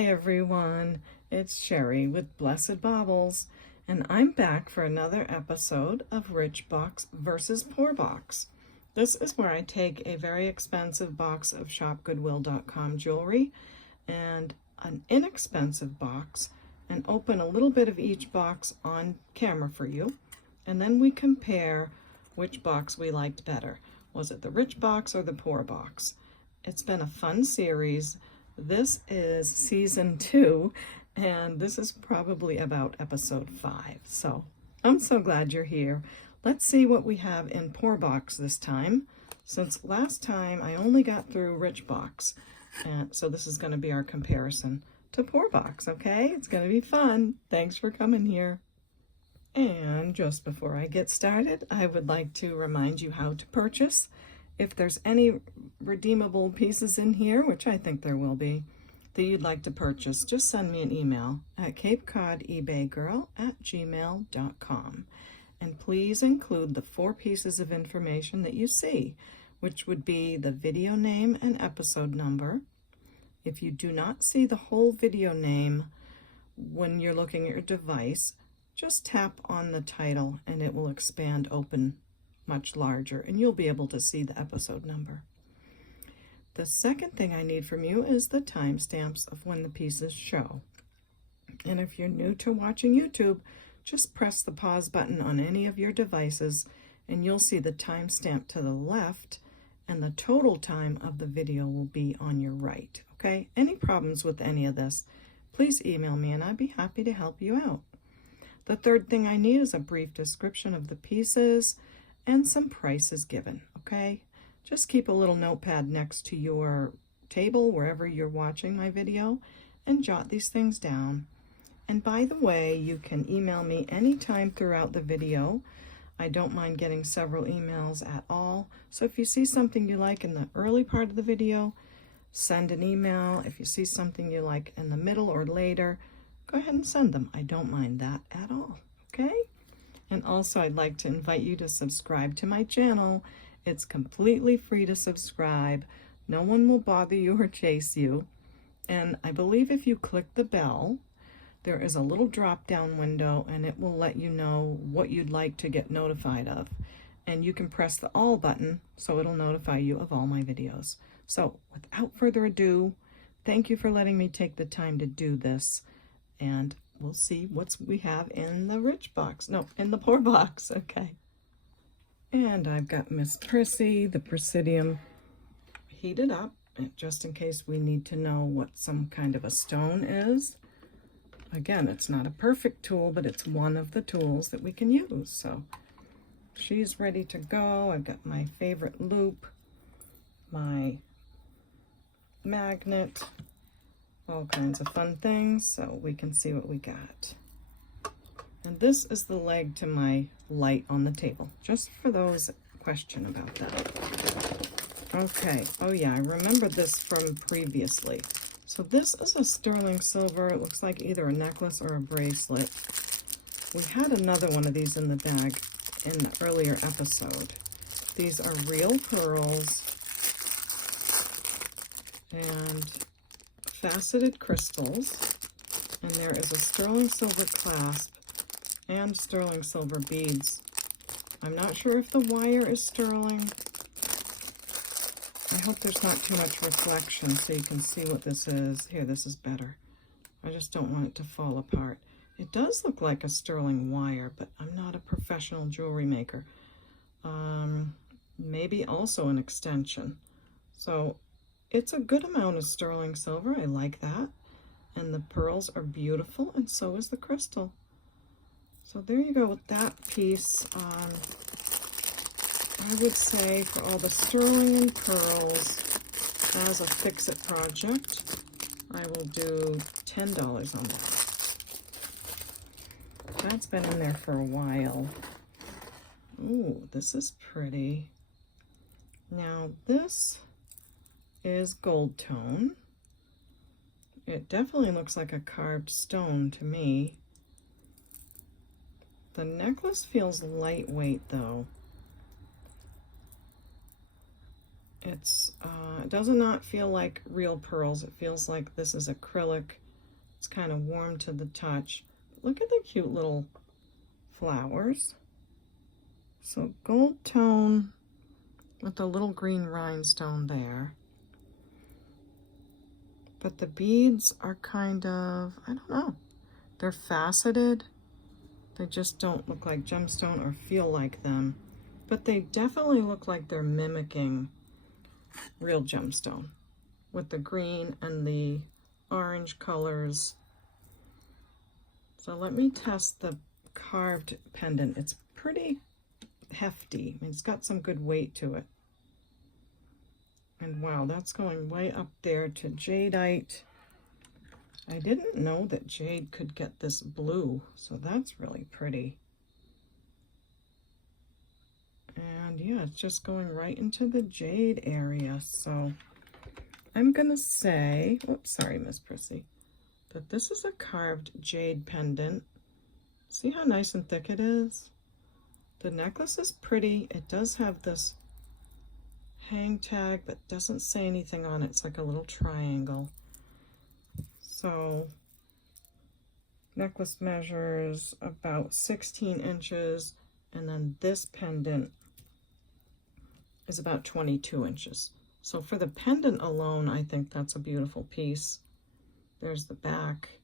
Hi everyone, it's Sherry with Blessed Baubles, and I'm back for another episode of Rich Box versus Poor Box. This is where I take a very expensive box of shopgoodwill.com jewelry and an inexpensive box and open a little bit of each box on camera for you, and then we compare which box we liked better. Was it the rich box or the poor box? It's been a fun series. This is season 2, and this is probably about episode 5. So I'm so glad you're here. Let's see what we have in poor box this time, since last time I only got through rich box. And so this is going to be our comparison to poor box, okay? It's going to be fun. Thanks for coming here. And just before I get started, I would like to remind you how to purchase. If there's any redeemable pieces in here, which I think there will be, that you'd like to purchase, just send me an email at CapeCodEbayGirl@gmail.com. And please include the 4 pieces of information that you see, which would be the video name and episode number. If you do not see the whole video name when you're looking at your device, just tap on the title and it will expand open much larger, and you'll be able to see the episode number. The second thing I need from you is the timestamps of when the pieces show. And if you're new to watching YouTube, just press the pause button on any of your devices and you'll see the timestamp to the left, and the total time of the video will be on your right. Okay? Any problems with any of this, please email me and I'd be happy to help you out. The third thing I need is a brief description of the pieces and some prices given, okay? Just keep a little notepad next to your table wherever you're watching my video and jot these things down. And by the way, you can email me anytime throughout the video. I don't mind getting several emails at all. So if you see something you like in the early part of the video, send an email. If you see something you like in the middle or later, go ahead and send them. I don't mind that at all, okay? And also, I'd like to invite you to subscribe to my channel. It's completely free to subscribe. No one will bother you or chase you. And I believe if you click the bell, there is a little drop-down window and it will let you know what you'd like to get notified of. And you can press the all button so it'll notify you of all my videos. So without further ado, thank you for letting me take the time to do this. And we'll see what we have in the rich box. No, in the poor box, okay. And I've got Miss Prissy, the Presidium, heated up, just in case we need to know what some kind of a stone is. Again, it's not a perfect tool, but it's one of the tools that we can use. So she's ready to go. I've got my favorite loop, my magnet, all kinds of fun things, so we can see what we got. And this is the leg to my light on the table, just for those that question about that. Okay, oh yeah, I remember this from previously. So this is a sterling silver. It looks like either a necklace or a bracelet. We had another one of these in the bag in the earlier episode. These are real pearls and faceted crystals, and there is a sterling silver clasp and sterling silver beads. I'm not sure if the wire is sterling. I hope there's not too much reflection so you can see what this is. Here, this is better. I just don't want it to fall apart. It does look like a sterling wire, but I'm not a professional jewelry maker. Maybe also an extension. So it's a good amount of sterling silver. I like that. And the pearls are beautiful, and so is the crystal. So there you go with that piece. I would say for all the sterling and pearls as a fix-it project, I will do $10 on that. That's been in there for a while. Ooh, this is pretty. Now this is gold tone. It definitely looks like a carved stone to me. The necklace feels lightweight though. It does not feel like real pearls. It feels like this is acrylic It's kind of warm to the touch. Look at the cute little flowers. So gold tone with a little green rhinestone there. But the beads are kind of, I don't know, they're faceted. They just don't look like gemstone or feel like them. But they definitely look like they're mimicking real gemstone with the green and the orange colors. So let me test the carved pendant. It's pretty hefty. I mean, it's got some good weight to it. And wow, that's going way up there to jadeite. I didn't know that jade could get this blue, so that's really pretty. And yeah, it's just going right into the jade area. So I'm gonna say, oops, sorry, Miss Prissy, that this is a carved jade pendant. See how nice and thick it is? The necklace is pretty. It does have this hang tag, but doesn't say anything on it. It's like a little triangle. So necklace measures about 16 inches, and then this pendant is about 22 inches. So for the pendant alone, I think that's a beautiful piece. There's the back,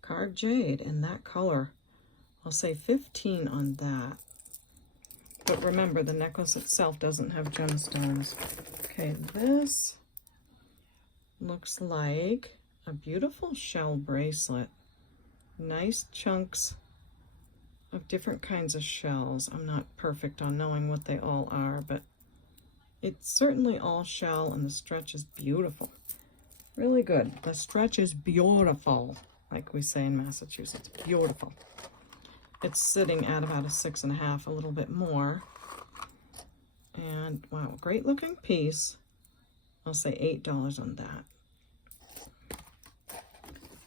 carved jade in that color. I'll say 15 on that. But remember, the necklace itself doesn't have gemstones. Okay, this looks like a beautiful shell bracelet. Nice chunks of different kinds of shells. I'm not perfect on knowing what they all are, but it's certainly all shell, and the stretch is beautiful. Really good. The stretch is beautiful, like we say in Massachusetts. Beautiful. It's sitting at about a 6.5, a little bit more. And wow, great looking piece. I'll say $8 on that.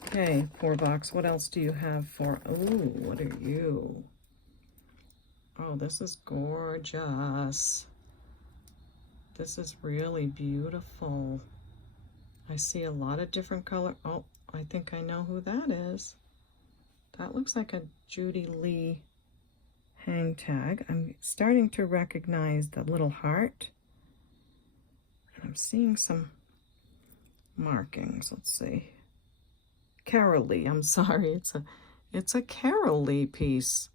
Okay, poor box. What else do you have for, oh, what are you? Oh, this is gorgeous. This is really beautiful. I see a lot of different color. Oh, I think I know who that is. That looks like a Judy Lee hang tag. I'm starting to recognize the little heart. And I'm seeing some markings. Let's see. Carol Lee, I'm sorry. It's a Carol Lee piece.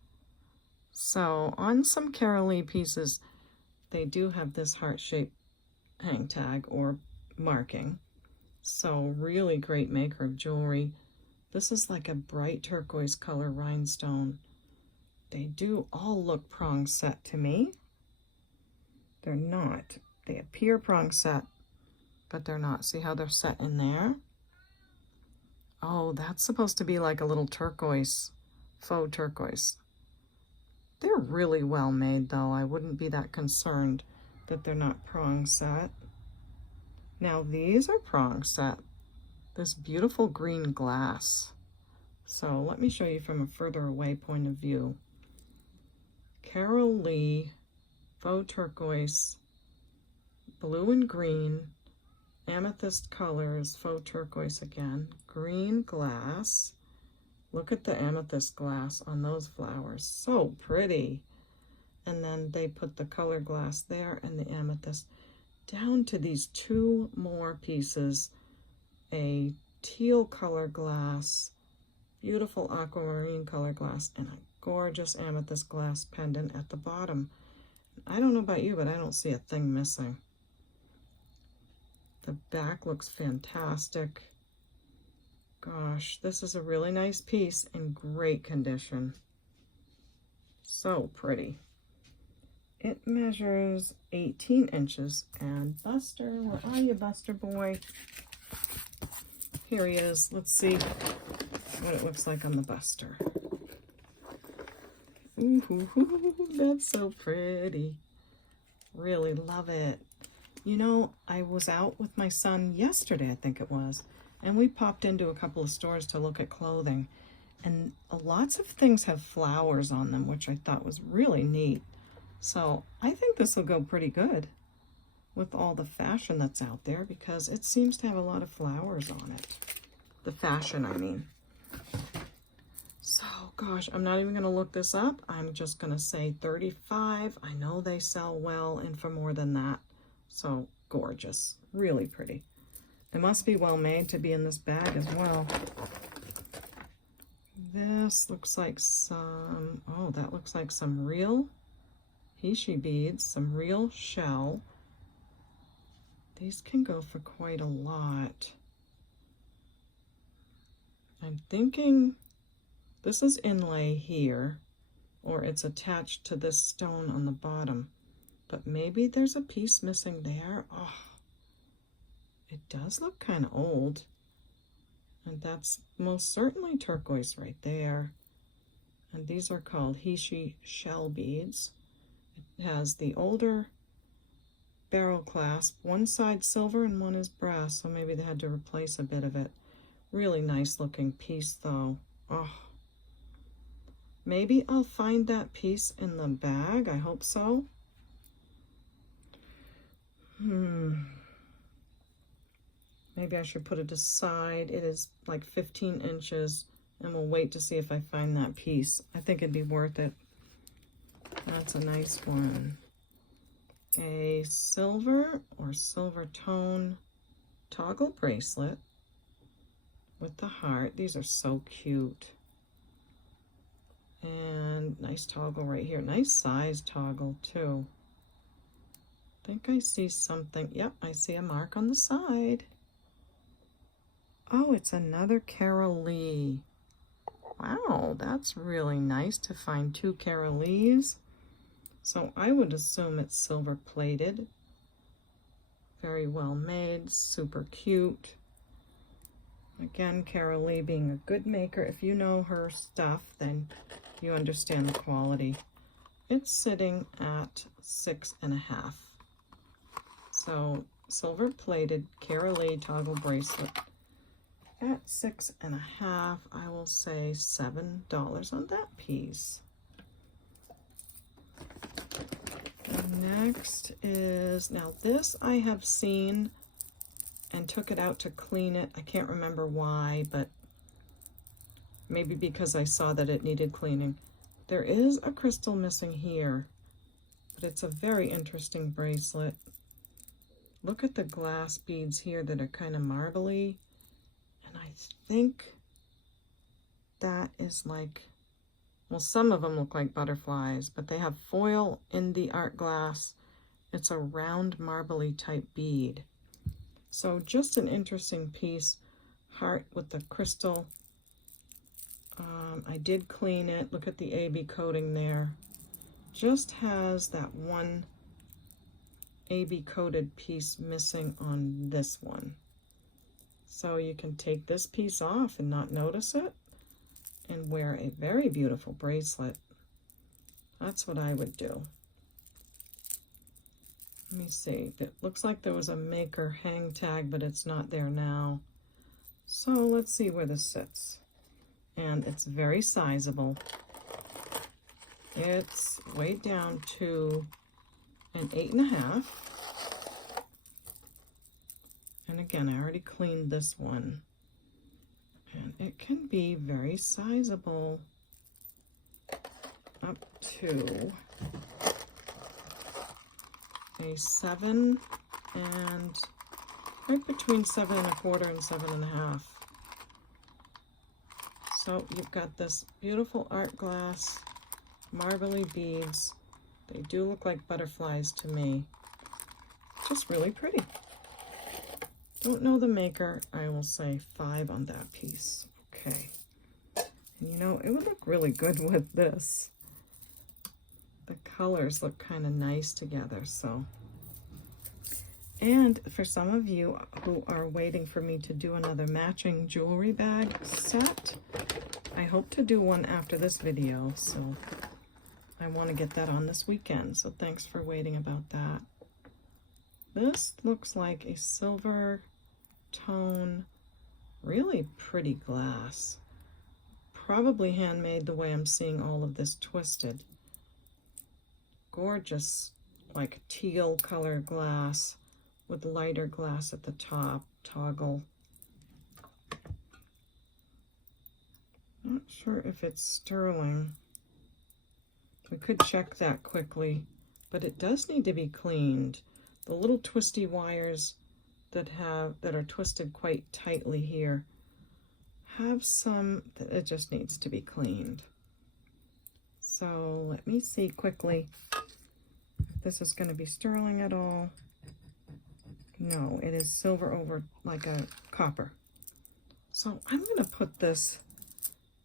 So on some Carol Lee pieces, they do have this heart-shaped hang tag or marking. So really great maker of jewelry. This is like a bright turquoise color rhinestone. They do all look prong set to me. They're not. They appear prong set, but they're not. See how they're set in there? Oh, that's supposed to be like a little turquoise, faux turquoise. They're really well made though. I wouldn't be that concerned that they're not prong set. Now these are prong set. This beautiful green glass. So let me show you from a further away point of view. Carol Lee, faux turquoise, blue and green, amethyst colors, faux turquoise again, green glass. Look at the amethyst glass on those flowers. So pretty. And then they put the color glass there and the amethyst down to these two more pieces. A teal color glass, beautiful aquamarine color glass, and a gorgeous amethyst glass pendant at the bottom. I don't know about you, but I don't see a thing missing. The back looks fantastic. Gosh, this is a really nice piece in great condition. So pretty. It measures 18 inches. And Buster, where are you, Buster boy? Here he is. Let's see what it looks like on the Buster. Ooh, that's so pretty. Really love it. You know, I was out with my son yesterday, I think it was, and we popped into a couple of stores to look at clothing, and lots of things have flowers on them, which I thought was really neat. So I think this will go pretty good with all the fashion that's out there, because it seems to have a lot of flowers on it. The fashion, I mean. gosh, I'm not even gonna look this up. I'm just gonna say 35. I know they sell well and for more than that. So gorgeous, really pretty. It must be well made to be in this bag as well. This looks like some, oh, that looks like some real Heishi beads, some real shell. These can go for quite a lot. I'm thinking this is inlay here, or it's attached to this stone on the bottom, but maybe there's a piece missing there. Oh, it does look kind of old, and that's most certainly turquoise right there. And these are called Heishi shell beads. It has the older barrel clasp, one side silver and one is brass, so maybe they had to replace a bit of it. Really nice looking piece though. Oh, maybe I'll find that piece in the bag. I hope so. Maybe I should put it aside. It is like 15 inches, and we'll wait to see if I find that piece. I think it'd be worth it. That's a nice one. A silver or silver tone toggle bracelet with the heart. These are so cute. And nice toggle right here. Nice size toggle too. I think I see something. Yep, I see a mark on the side. Oh, it's another Carol Lee. Wow, that's really nice to find two Carol Lees. So I would assume it's silver plated. Very well made, super cute. Again, Carol Lee being a good maker. If you know her stuff, then you understand the quality. It's sitting at 6.5. So silver plated Carol Lee toggle bracelet at 6.5. I will say $7 on that piece. Next is, now this I have seen and took it out to clean it. I can't remember why, but maybe because I saw that it needed cleaning. There is a crystal missing here, but it's a very interesting bracelet. Look at the glass beads here that are kind of marbly, and I think that is like, well, some of them look like butterflies, but they have foil in the art glass. It's a round marbly type bead. So just an interesting piece. Heart with the crystal. I did clean it. Look at the AB coating there. Just has that one AB coated piece missing on this one. So you can take this piece off and not notice it, and wear a very beautiful bracelet. That's what I would do. Let me see. It looks like there was a maker hang tag, but it's not there now. So let's see where this sits. And it's very sizable. It's weighed down to an 8.5. And again, I already cleaned this one. And it can be very sizable, up to a 7 and right between 7.25 and 7.5. So you've got this beautiful art glass, marbly beads. They do look like butterflies to me. Just really pretty. Don't know the maker. I will say 5 on that piece. Okay. And you know, it would look really good with this. The colors look kind of nice together, so. And for some of you who are waiting for me to do another matching jewelry bag set, I hope to do one after this video, so I want to get that on this weekend. So thanks for waiting about that. This looks like a silver tone, really pretty glass. Probably handmade the way I'm seeing all of this twisted. Gorgeous, like teal color glass with lighter glass at the top, toggle. Not sure if it's sterling. We could check that quickly, but it does need to be cleaned. The little twisty wires that are twisted quite tightly here have some that it just needs to be cleaned. So let me see quickly if this is going to be sterling at all. No, it is silver over like a copper. So I'm going to put this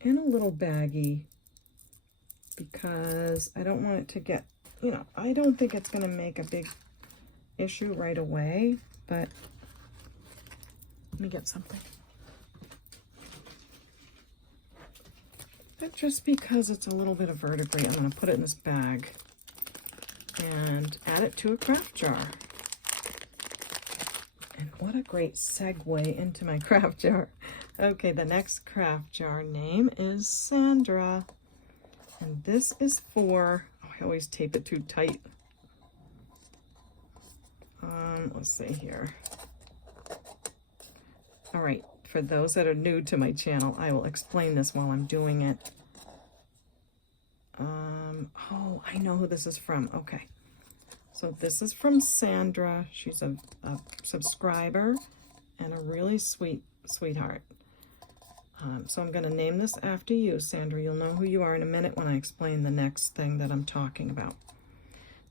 in a little baggie because I don't want it to get, you know, I don't think it's going to make a big issue right away, but let me get something. But just because it's a little bit of verdigris, I'm going to put it in this bag and add it to a craft jar. And what a great segue into my craft jar. Okay, the next craft jar name is Sandra. And this is for, oh, I always tape it too tight. Let's see here. All right, for those that are new to my channel, I will explain this while I'm doing it. Oh, I know who this is from. Okay. So this is from Sandra. She's a subscriber and a really sweetheart. So I'm going to name this after you, Sandra. You'll know who you are in a minute when I explain the next thing that I'm talking about.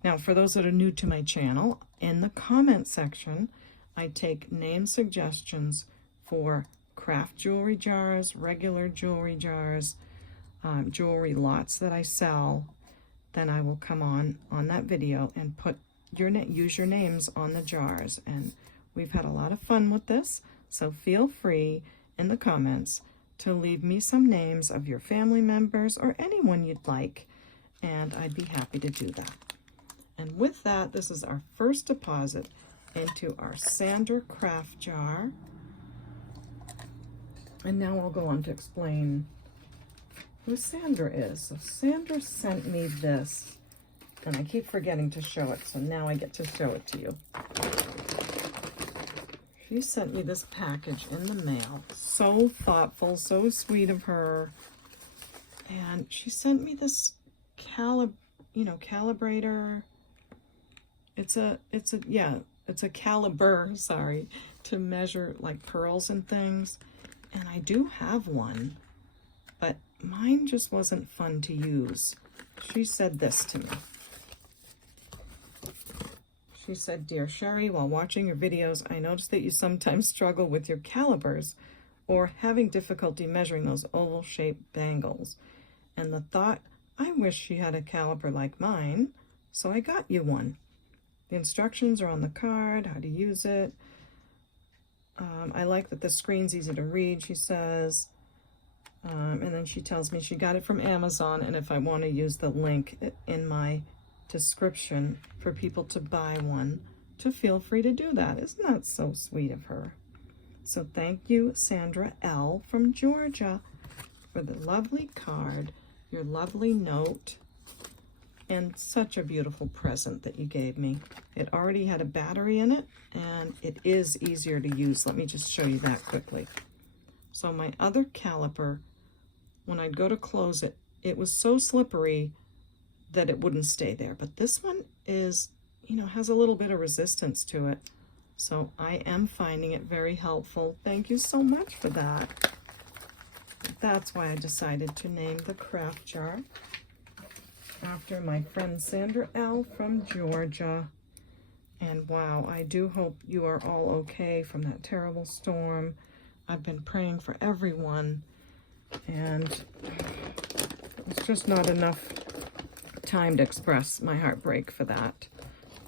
Now, for those that are new to my channel, in the comment section, I take name suggestions for craft jewelry jars, regular jewelry jars, jewelry lots that I sell. Then I will come on that video and put use your names on the jars. And we've had a lot of fun with this, so feel free in the comments to leave me some names of your family members or anyone you'd like, and I'd be happy to do that. And with that, this is our first deposit into our Sandra craft jar. And now I'll go on to explain who Sandra is. So Sandra sent me this, and I keep forgetting to show it, so now I get to show it to you. She sent me this package in the mail. So thoughtful, so sweet of her. And she sent me this calibrator. It's a caliber, sorry, to measure like pearls and things. And I do have one, but mine just wasn't fun to use. She said this to me. She said, "Dear Sherry, while watching your videos, I noticed that you sometimes struggle with your calibers or having difficulty measuring those oval-shaped bangles. And the thought, I wish she had a caliper like mine, so I got you one. The instructions are on the card, how to use it. I like that the screen's easy to read," she says. And then she tells me she got it from Amazon, and if I want to use the link in my description for people to buy one, to feel free to do that. Isn't that so sweet of her? So thank you, Sandra L. from Georgia, for the lovely card, your lovely note, and such a beautiful present that you gave me. It already had a battery in it, and it is easier to use. Let me just show you that quickly. So my other caliper, when I'd go to close it, it was so slippery that it wouldn't stay there. But this one is, has a little bit of resistance to it. So I am finding it very helpful. Thank you so much for that. That's why I decided to name the craft jar after my friend Sandra L. from Georgia. And wow, I do hope you are all okay from that terrible storm. I've been praying for everyone, and it's just not enough time to express my heartbreak for that.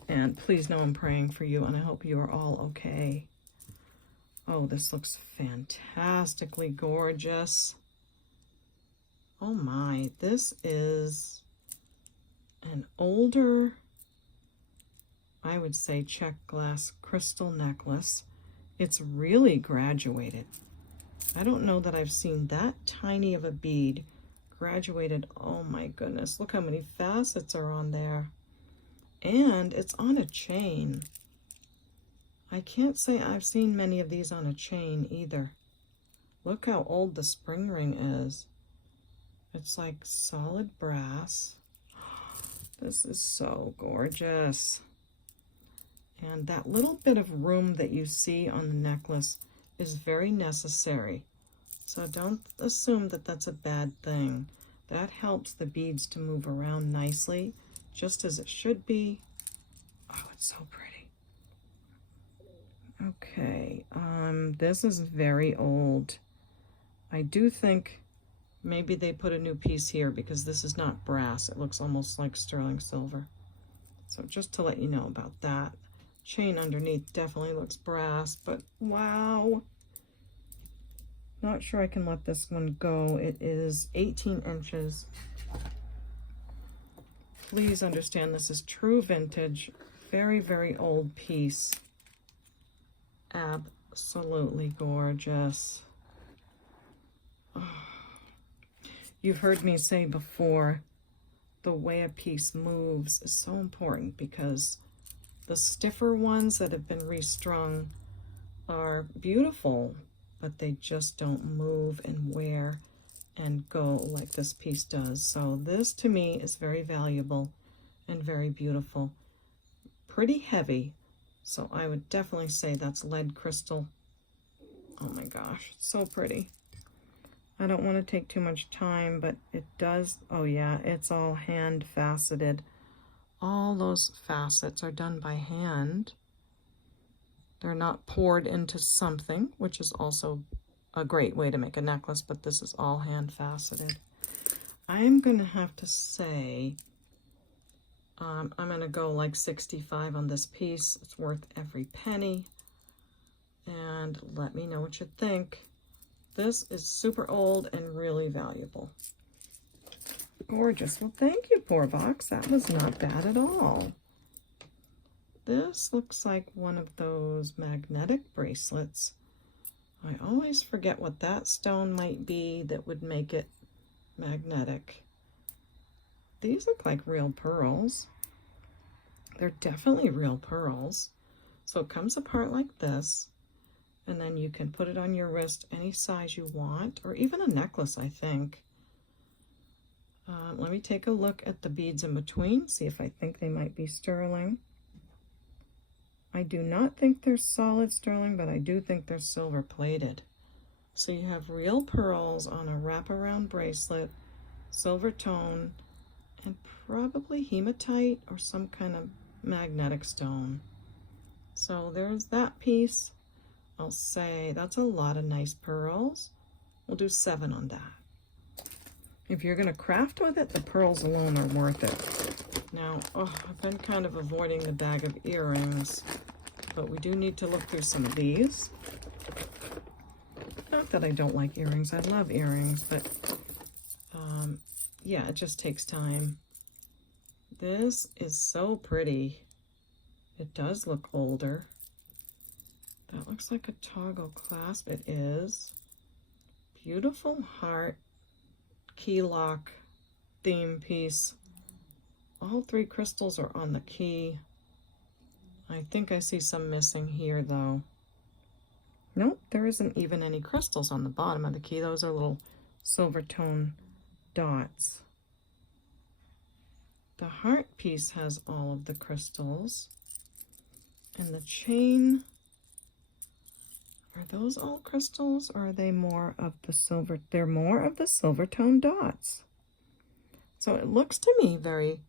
And please know I'm praying for you, and I hope you are all okay. Oh, this looks fantastically gorgeous. Oh my, this is an older, I would say, check glass crystal necklace. It's really graduated. I don't know that I've seen that tiny of a bead graduated. Oh my goodness, look how many facets are on there. And it's on a chain. I can't say I've seen many of these on a chain either. Look how old the spring ring is. It's like solid brass. This is so gorgeous. And that little bit of room that you see on the necklace is very necessary. So don't assume that that's a bad thing. That helps the beads to move around nicely, just as it should be. Oh, it's so pretty. Okay, this is very old. I do think maybe they put a new piece here because this is not brass. It looks almost like sterling silver. So just to let you know about that. Chain underneath definitely looks brass, but wow. Not sure I can let this one go. It is 18 inches. Please understand this is true vintage. Very, very old piece. Absolutely gorgeous. Oh. You've heard me say before, the way a piece moves is so important because the stiffer ones that have been restrung are beautiful, but they just don't move and wear and go like this piece does. So this to me is very valuable and very beautiful. Pretty heavy, so I would definitely say that's lead crystal. Oh my gosh, so pretty. I don't want to take too much time, but it does, oh yeah, it's all hand faceted. All those facets are done by hand. They're not poured into something, which is also a great way to make a necklace, but this is all hand faceted. I'm going to have to say, I'm going to go like 65 on this piece. It's worth every penny. And let me know what you think. This is super old and really valuable. Gorgeous. Well, thank you, Poor Box. That was not bad at all. This looks like one of those magnetic bracelets. I always forget what that stone might be that would make it magnetic. These look like real pearls. They're definitely real pearls. So it comes apart like this, and then you can put it on your wrist any size you want, or even a necklace, I think. Let me take a look at the beads in between, see if I think they might be sterling. I do not think they're solid sterling, but I do think they're silver plated. So you have real pearls on a wraparound bracelet, silver tone, and probably hematite or some kind of magnetic stone. So there's that piece. I'll say that's a lot of nice pearls. We'll do 7 on that. If you're going to craft with it, the pearls alone are worth it. Now, I've been kind of avoiding the bag of earrings, but we do need to look through some of these. Not that I don't like earrings. I love earrings, but yeah, it just takes time. This is so pretty. It does look older. That looks like a toggle clasp. It is. Beautiful heart key lock theme piece. All 3 crystals are on the key. I think I see some missing here though. Nope, there isn't even any crystals on the bottom of the key. Those are little silver tone dots. The heart piece has all of the crystals. And the chain, are those all crystals or are they more of the silver? They're more of the silver tone dots. So it looks to me very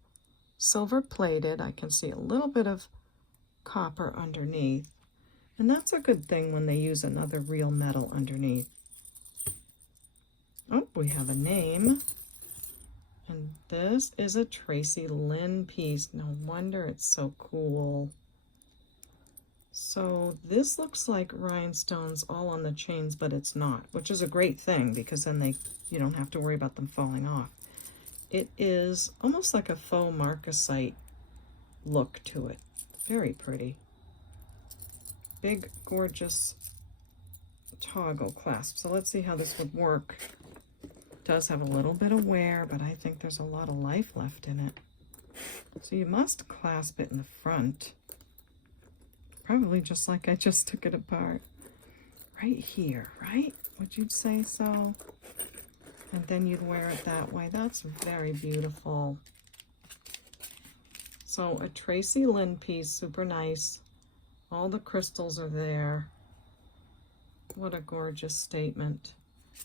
silver plated. I can see a little bit of copper underneath. And that's a good thing when they use another real metal underneath. Oh, we have a name. And this is a Tracy Lynn piece. No wonder it's so cool. So this looks like rhinestones all on the chains, but it's not, which is a great thing because then you don't have to worry about them falling off. It is almost like a faux marcasite look to it. Very pretty. Big, gorgeous toggle clasp. So let's see how this would work. It does have a little bit of wear, but I think there's a lot of life left in it. So you must clasp it in the front. Probably just like I just took it apart. Right here, right? Would you say so? and then you'd wear it that way. That's very beautiful. So a Tracy Lynn piece, super nice. All the crystals are there. What a gorgeous statement.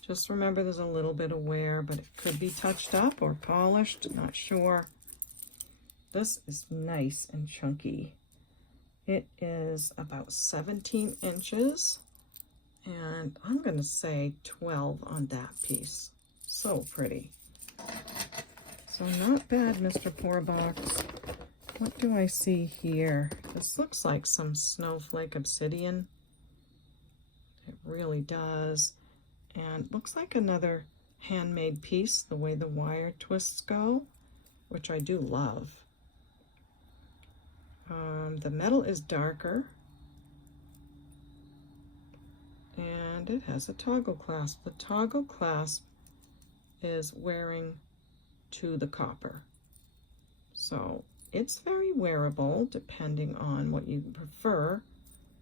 Just remember there's a little bit of wear, but it could be touched up or polished, not sure. This is nice and chunky. It is about 17 inches, and I'm going to say 12 on that piece. So pretty. So not bad, Mr. Poor Box. What do I see here? This looks like some snowflake obsidian. It really does. And looks like another handmade piece, the way the wire twists go, which I do love. The metal is darker, and it has a toggle clasp. The toggle clasp is wearing to the copper. So it's very wearable depending on what you prefer,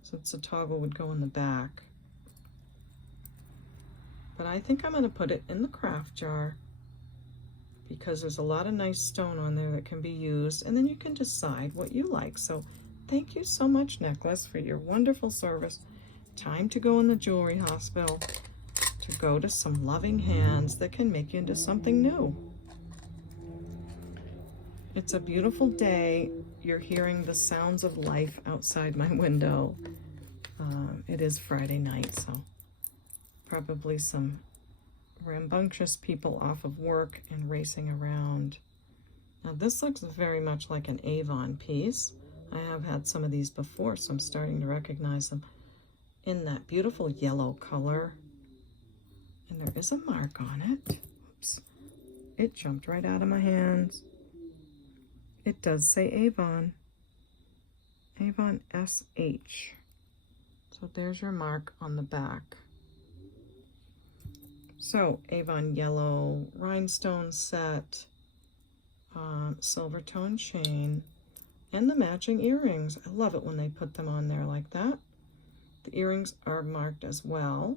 since the toggle would go in the back. But I think I'm going to put it in the craft jar because there's a lot of nice stone on there that can be used, and then you can decide what you like. So thank you so much, Necklace, for your wonderful service. Time to go in the jewelry hospital to go to some loving hands that can make you into something new. It's a beautiful day. You're hearing the sounds of life outside my window. It is Friday night, so probably some rambunctious people off of work and racing around. Now this looks very much like an Avon piece. I have had some of these before, so I'm starting to recognize them in that beautiful yellow color. And there is a mark on it. Oops. It jumped right out of my hands. It does say Avon. Avon SH. So there's your mark on the back. So Avon yellow rhinestone set, silver tone chain, and the matching earrings. I love it when they put them on there like that. The earrings are marked as well,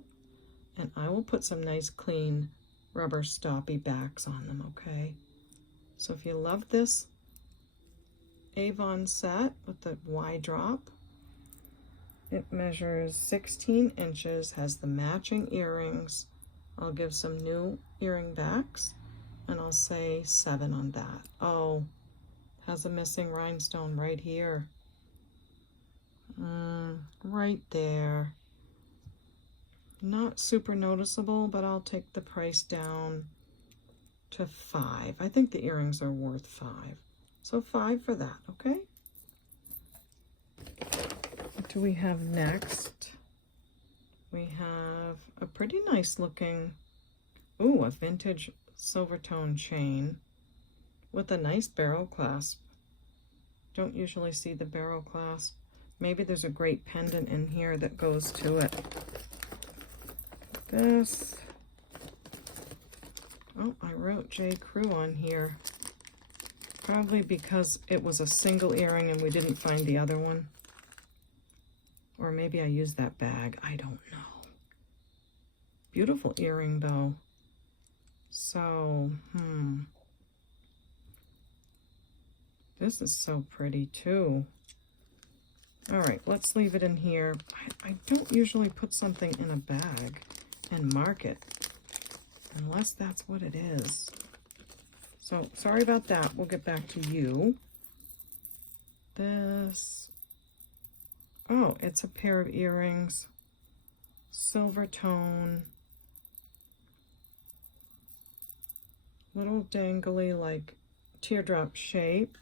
and I will put some nice clean rubber stoppy backs on them, okay? So if you love this Avon set with the Y drop, it measures 16 inches, has the matching earrings. I'll give some new earring backs, and I'll say 7 on that. Oh, has a missing rhinestone right here. Right there. Not super noticeable, but I'll take the price down to 5. I think the earrings are worth 5. So 5 for that, okay? What do we have next? We have a pretty nice looking, ooh, a vintage silver tone chain with a nice barrel clasp. Don't usually see the barrel clasp. Maybe there's a great pendant in here that goes to it. This, oh, I wrote J. Crew on here. Probably because it was a single earring and we didn't find the other one. Or maybe I used that bag. I don't know. Beautiful earring, though. So, this is so pretty, too. All right, let's leave it in here. I don't usually put something in a bag and mark it, unless that's what it is. So, sorry about that. We'll get back to you. This... oh, it's a pair of earrings, silver tone, little dangly like teardrop shape.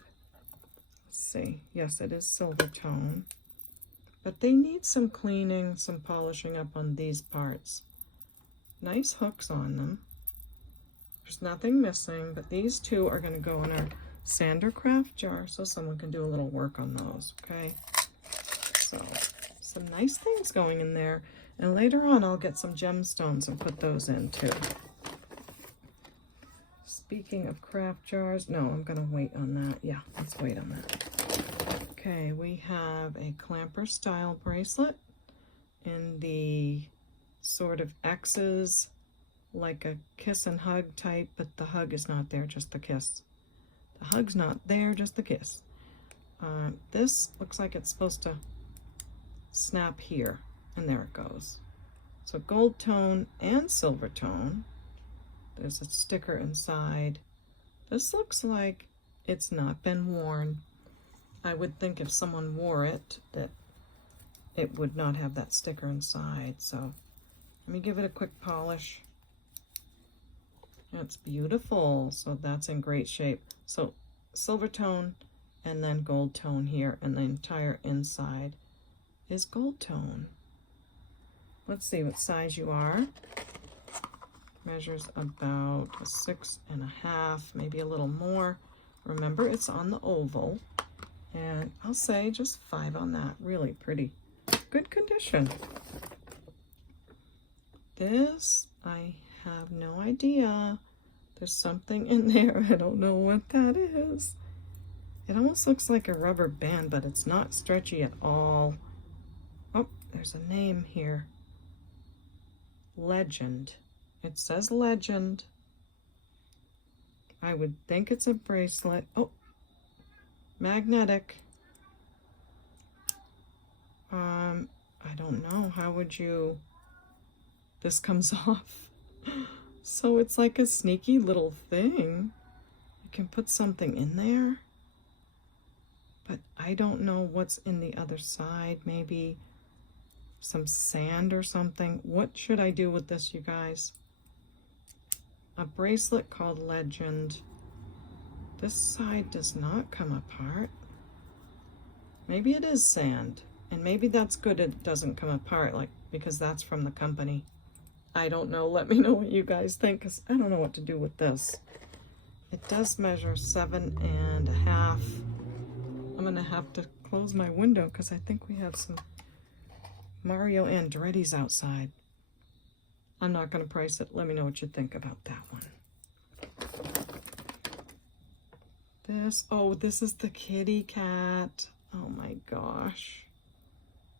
Let's see, yes, it is silver tone, but they need some cleaning, some polishing up on these parts. Nice hooks on them. There's nothing missing, but these two are going to go in our sander craft jar so someone can do a little work on those, okay? So, some nice things going in there. And later on, I'll get some gemstones and put those in too. Speaking of craft jars, no, I'm going to wait on that. Yeah, let's wait on that. Okay, we have a clamper style bracelet in the sort of X's like a kiss and hug type, but the hug is not there, just the kiss. The hug's not there, just the kiss. This looks like it's supposed to snap here, and there it goes. So gold tone and silver tone. There's a sticker inside. This looks like it's not been worn. I would think if someone wore it, that it would not have that sticker inside. So let me give it a quick polish. That's beautiful. So that's in great shape. So silver tone and then gold tone here, and the entire inside is gold tone. Let's see what size you are. Measures about a 6.5, maybe a little more. Remember, it's on the oval, and I'll say just 5 on that. Really pretty, good condition. This, I have no idea. There's something in there. I don't know what that is. It almost looks like a rubber band, but it's not stretchy at all. Oh, there's a name here. Legend. It says Legend. I would think it's a bracelet. Oh, magnetic. I don't know. How would you... This comes off. So it's like a sneaky little thing. You can put something in there. But I don't know what's in the other side. Maybe some sand or something. What should I do with this, you guys? A bracelet called Legend. This side does not come apart. Maybe it is sand. And maybe that's good it doesn't come apart, like, because that's from the company. I don't know. Let me know what you guys think, because I don't know what to do with this. It does measure 7.5. I'm going to have to close my window because I think we have some Mario Andretti's outside. I'm not going to price it. Let me know what you think about that one. This, oh, this is the kitty cat. Oh my gosh.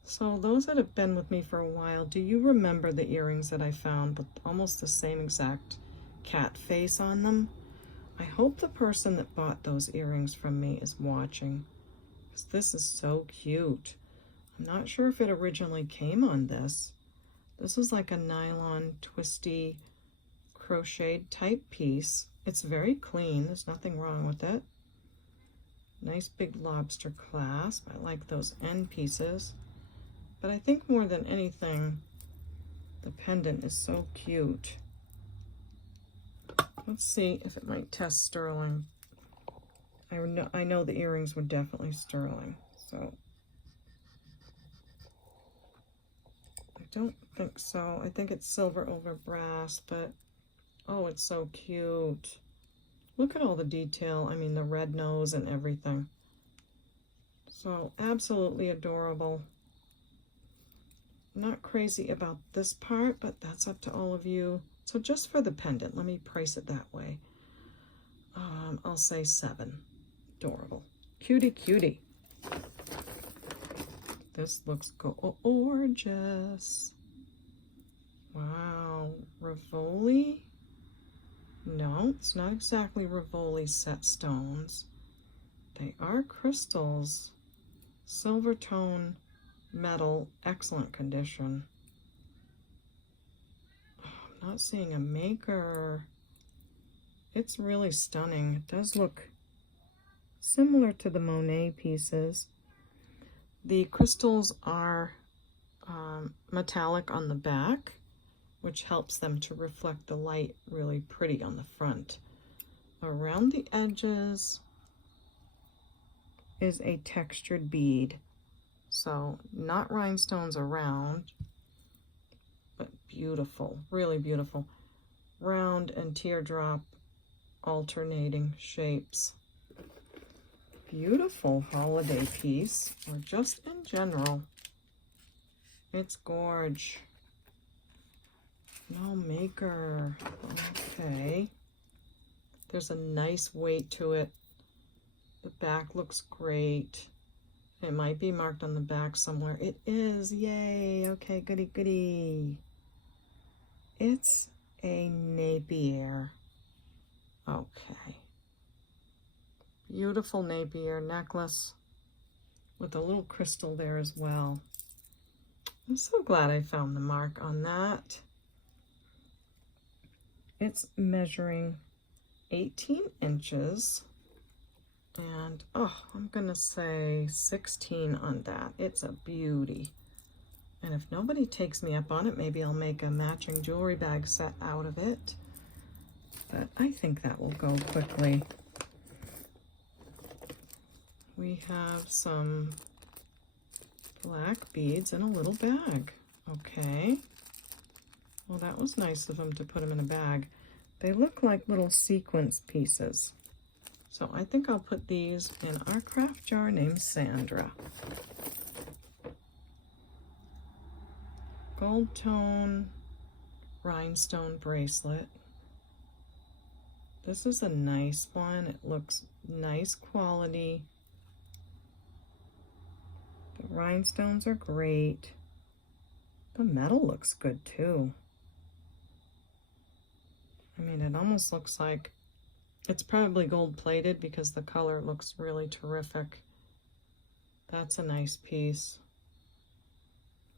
So those that have been with me for a while, do you remember the earrings that I found with almost the same exact cat face on them? I hope the person that bought those earrings from me is watching, because this is so cute. I'm not sure if it originally came on this. This is like a nylon twisty crocheted type piece. It's very clean. There's nothing wrong with it. Nice big lobster clasp. I like those end pieces. But I think more than anything, the pendant is so cute. Let's see if it might test sterling. I know the earrings were definitely sterling, so I don't think so. I think it's silver over brass, but oh, it's so cute. Look at all the detail. I mean, the red nose and everything. So absolutely adorable. Not crazy about this part, but that's up to all of you. So just for the pendant, let me price it that way. I'll say 7. Adorable. Cutie, cutie. This looks gorgeous. Wow. Rivoli? No, it's not exactly Rivoli set stones. They are crystals. Silver tone metal, excellent condition. Oh, I'm not seeing a maker. It's really stunning. It does look similar to the Monet pieces. The crystals are metallic on the back, which helps them to reflect the light really pretty on the front. Around the edges is a textured bead. So not rhinestones around, but beautiful, really beautiful. Round and teardrop alternating shapes. Beautiful holiday piece, or just in general. It's gorge. No maker. Okay. There's a nice weight to it. The back looks great. It might be marked on the back somewhere. It is. Yay. Okay, goody, goody. It's a Napier. Okay. Beautiful Napier necklace with a little crystal there as well. I'm so glad I found the mark on that. It's measuring 18 inches. And, oh, I'm gonna say 16 on that. It's a beauty. And if nobody takes me up on it, maybe I'll make a matching jewelry bag set out of it. But I think that will go quickly. We have some black beads in a little bag. Okay. Well, that was nice of them to put them in a bag. They look like little sequence pieces. So I think I'll put these in our craft jar named Sandra. Gold tone rhinestone bracelet. This is a nice one. It looks nice quality. The rhinestones are great. The metal looks good too. I mean, it almost looks like it's probably gold plated because the color looks really terrific. That's a nice piece.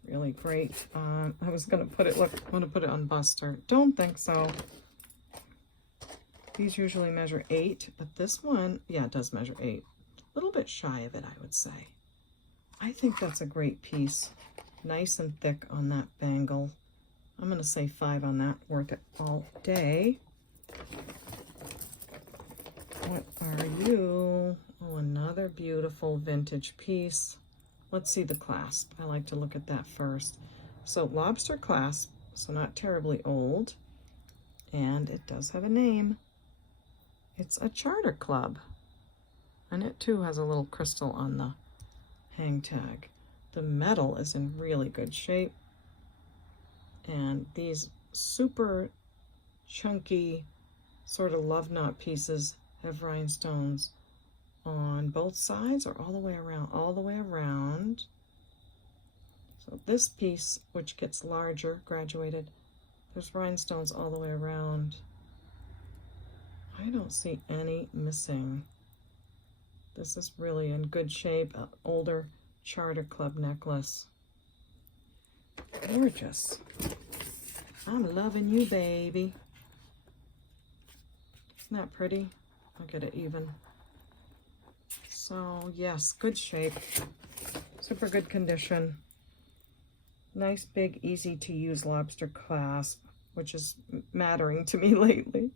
Really great. I was gonna put it, look, I'm gonna put it on Buster. Don't think so. These usually measure 8, but this one, yeah, it does measure 8. A little bit shy of it, I would say. I think that's a great piece. Nice and thick on that bangle. I'm gonna say 5 on that. Worth it all day. What are you? Oh, another beautiful vintage piece. Let's see the clasp. I like to look at that first. So lobster clasp, so not terribly old. And it does have a name. It's a charter club. And it too has a little crystal on the hang tag. The metal is in really good shape. And these super chunky sort of love knot pieces have rhinestones on both sides or all the way around? All the way around. So this piece, which gets larger, graduated, there's rhinestones all the way around. I don't see any missing. This is really in good shape, an older charter club necklace. Gorgeous. I'm loving you, baby. Isn't that pretty? I'll get it even. So yes, good shape, super good condition. Nice, big, easy to use lobster clasp, which is mattering to me lately.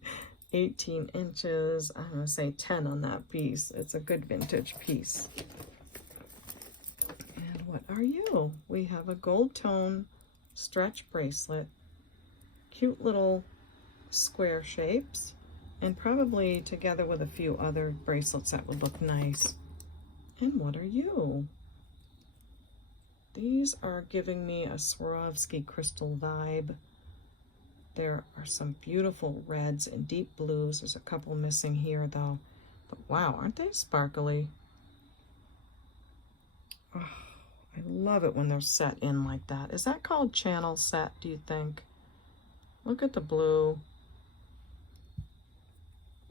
18 inches, I'm gonna say 10 on that piece. It's a good vintage piece. And what are you? We have a gold tone stretch bracelet, cute little square shapes, and probably together with a few other bracelets that would look nice. And what are you? These are giving me a Swarovski crystal vibe. There are some beautiful reds and deep blues. There's a couple missing here though. But wow, aren't they sparkly? Oh, I love it when they're set in like that. Is that called channel set, do you think? Look at the blue.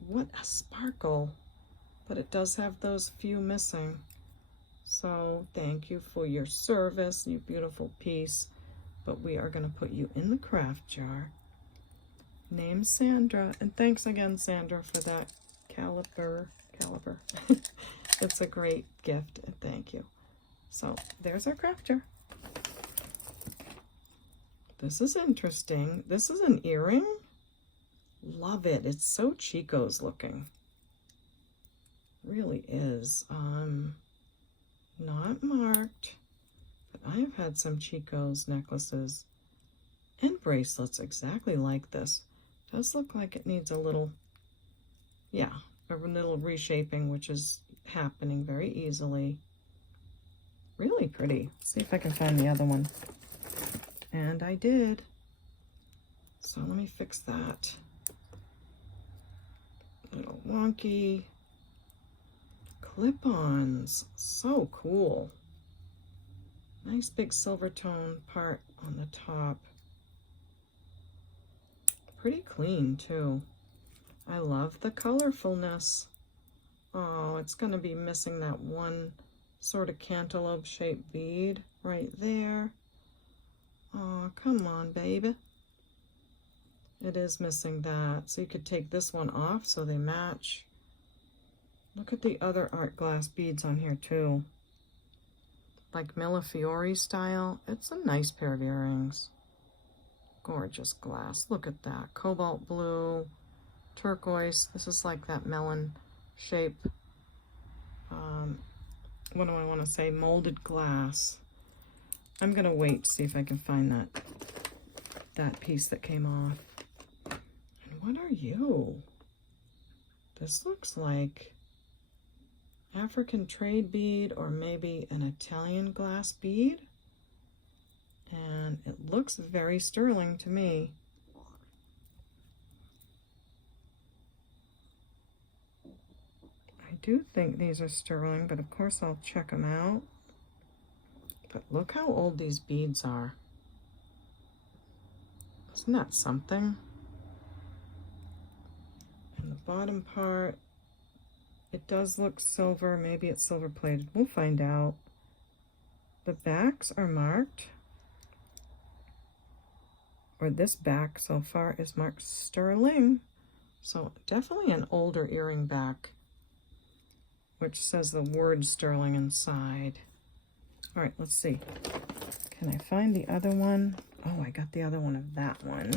What a sparkle. But it does have those few missing. So thank you for your service, you beautiful piece. But we are going to put you in the craft jar. Name Sandra. And thanks again, Sandra, for that caliber. It's a great gift, and thank you. So there's our craft jar. This is interesting. This is an earring. Love it. It's so Chico's looking. Really is. Not marked, but I have had some Chico's necklaces and bracelets exactly like this. Does look like it needs a little, yeah, a little reshaping, which is happening very easily. Really pretty. See if I can find the other one. And I did. So let me fix that. Little wonky. Clip-ons, so cool. Nice big silver tone part on the top. pretty clean too. I love the colorfulness. Oh, it's going to be missing that one sort of cantaloupe shaped bead right there. Oh, come on, baby. It is missing that. So you could take this one off so they match. Look at the other art glass beads on here too. Like Millefiori style. It's a nice pair of earrings. Gorgeous glass. Look at that. Cobalt blue, turquoise. This is like that melon shape. What do I want to say? Molded glass. I'm going to wait to see if I can find that piece that came off. And what are you? This looks like African trade bead or maybe an Italian glass bead. And it looks very sterling to me. I do think these are sterling, but of course I'll check them out. But look how old these beads are. Isn't that something? And the bottom part, it does look silver. Maybe it's silver plated. We'll find out. The backs are marked. Or this back so far is marked sterling. So definitely an older earring back, which says the word sterling inside. All right, let's see. Can I find the other one? Oh, I got the other one of that one.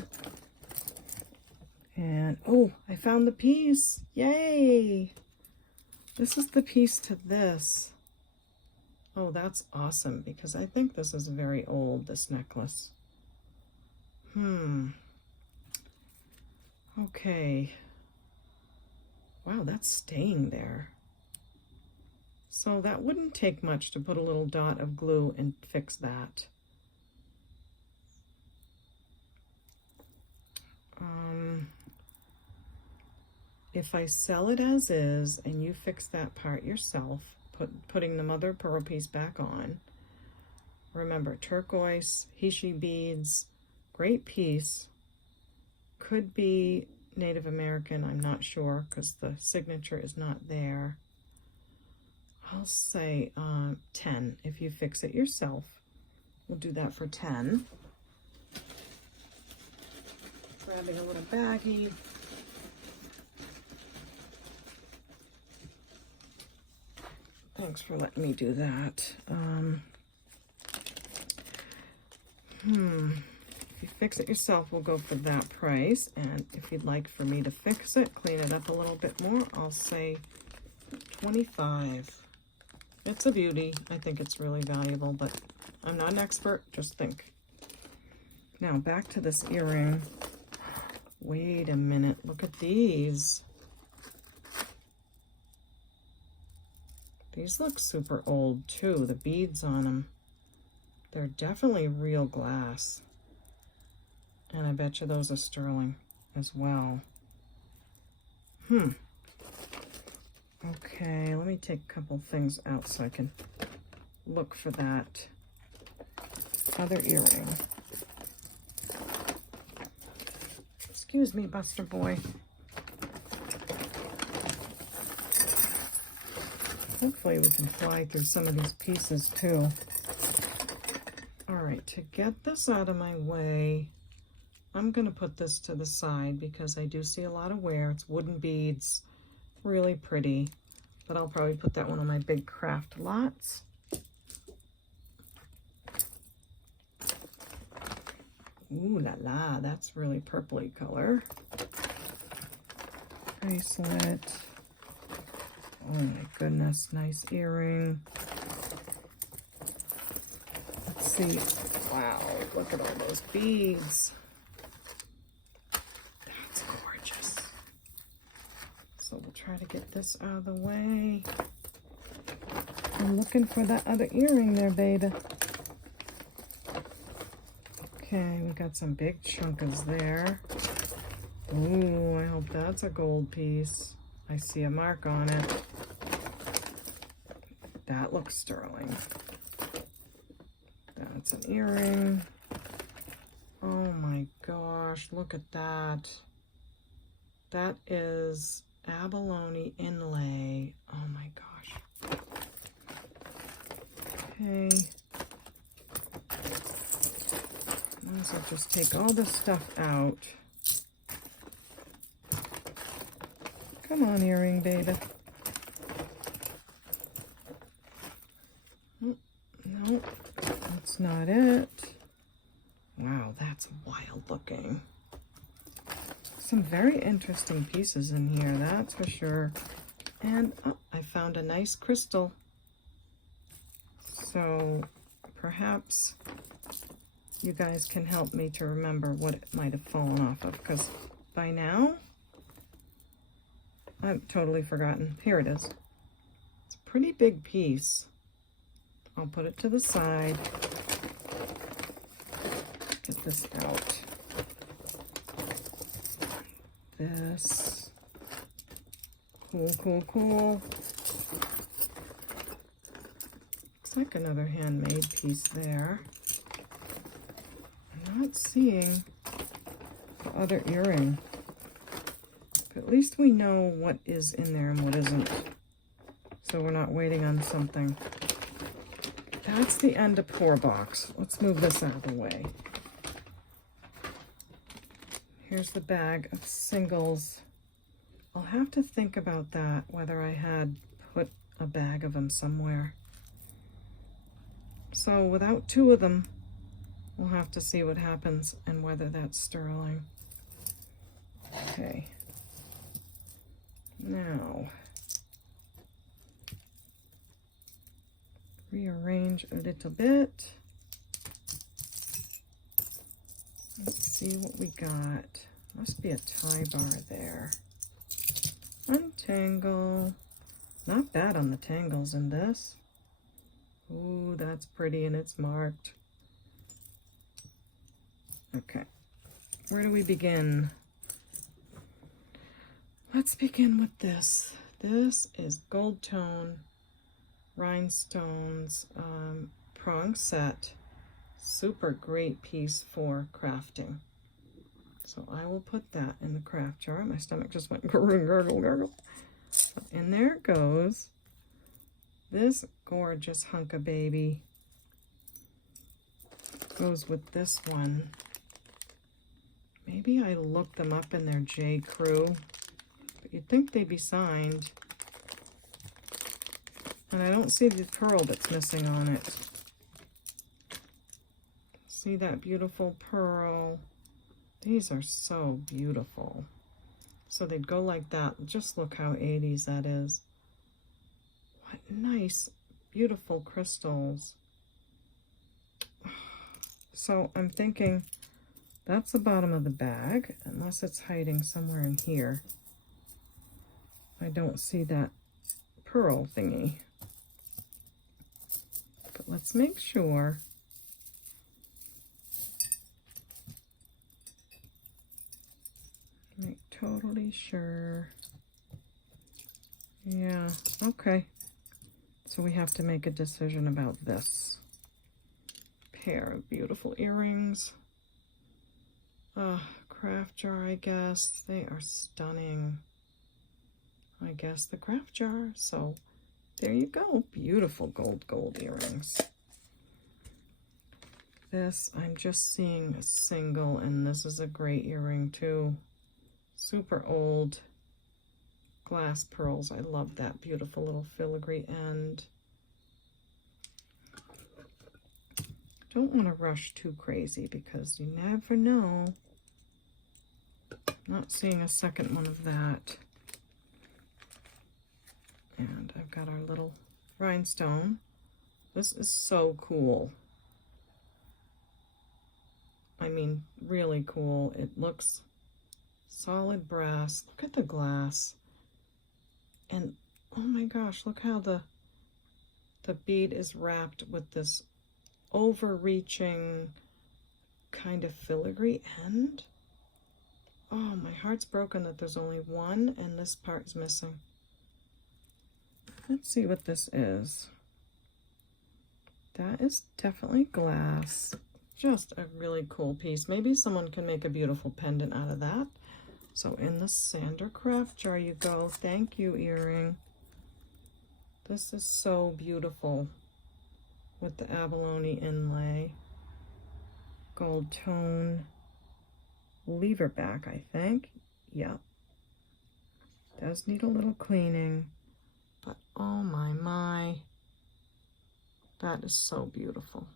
And, oh, I found the piece. Yay! This is the piece to this. Oh, that's awesome, because I think this is very old, this necklace. Okay. Wow, that's staying there. So that wouldn't take much to put a little dot of glue and fix that. If I sell it as is and you fix that part yourself, putting the mother of pearl piece back on, remember turquoise, Hishi beads, great piece. Could be Native American, I'm not sure because the signature is not there. I'll say 10 if you fix it yourself. We'll do that for 10. Grabbing a little baggie. Thanks for letting me do that. If you fix it yourself, we'll go for that price. And if you'd like for me to fix it, clean it up a little bit more, I'll say 25. It's a beauty. I think it's really valuable, but I'm not an expert. Just think. Now back to this earring. Wait a minute. Look at these. These look super old too. The beads on them. They're definitely real glass. And I bet you those are sterling as well. Okay, let me take a couple things out so I can look for that other earring. Excuse me, Buster Boy. Hopefully we can fly through some of these pieces too. All right, to get this out of my way, I'm going to put this to the side because I do see a lot of wear. It's wooden beads, really pretty, but I'll probably put that one on my big craft lots. Ooh la la, that's really purpley color. Bracelet. Oh my goodness, nice earring. Let's see. Wow, look at all those beads. That's gorgeous. So we'll try to get this out of the way. I'm looking for that other earring there, baby. Okay, we got some big chunkers there. Ooh, I hope that's a gold piece. I see a mark on it. That looks sterling. That's an earring. Oh my gosh, look at that. That is abalone inlay. Oh my gosh. Okay. Might as well just take all this stuff out. Come on, earring, baby. Oh, no, that's not it. Wow, that's wild looking. Some very interesting pieces in here, that's for sure. And oh, I found a nice crystal. So perhaps you guys can help me to remember what it might have fallen off of, because by now I've totally forgotten. Here it is. It's a pretty big piece. I'll put it to the side. Get this out. This. Cool, cool, cool. Looks like another handmade piece there. I'm not seeing the other earring. But at least we know what is in there and what isn't. So we're not waiting on something. That's the end of pour box. Let's move this out of the way. Here's the bag of singles. I'll have to think about that, whether I had put a bag of them somewhere. So without two of them, we'll have to see what happens and whether that's sterling. Okay. Now, rearrange a little bit. Let's see what we got. Must be a tie bar there. Untangle. Not bad on the tangles in this. Ooh, that's pretty and it's marked. Okay, where do we begin? Let's begin with this. This is gold tone rhinestones prong set. Super great piece for crafting. So I will put that in the craft jar. My stomach just went gurgle, gurgle, gurgle. So in there it goes. This gorgeous hunk of baby goes with this one. Maybe I looked them up in their J. Crew, but you'd think they'd be signed. And I don't see the pearl that's missing on it. See that beautiful pearl? These are so beautiful. So they'd go like that. Just look how 80s that is. What nice, beautiful crystals. So I'm thinking that's the bottom of the bag, unless it's hiding somewhere in here. I don't see that pearl thingy. But let's make sure. Make totally sure. Yeah, okay. So we have to make a decision about this pair of beautiful earrings. Craft jar, I guess. They are stunning. I guess the craft jar. So there you go. Beautiful gold earrings. This, I'm just seeing a single, and this is a great earring too. Super old glass pearls. I love that beautiful little filigree end. Don't want to rush too crazy because you never know. Not seeing a second one of that. And I've got our little rhinestone. This is so cool. I mean, really cool. It looks solid brass. Look at the glass. And oh my gosh, look how the bead is wrapped with this overreaching kind of filigree end. Oh, my heart's broken that there's only one and this part is missing. Let's see what this is. That is definitely glass. just a really cool piece. Maybe someone can make a beautiful pendant out of that. So in the Sander craft jar you go. Thank you, earring. This is so beautiful with the abalone inlay. Gold tone lever back, I think. Yep. Does need a little cleaning, but oh my. That is so beautiful.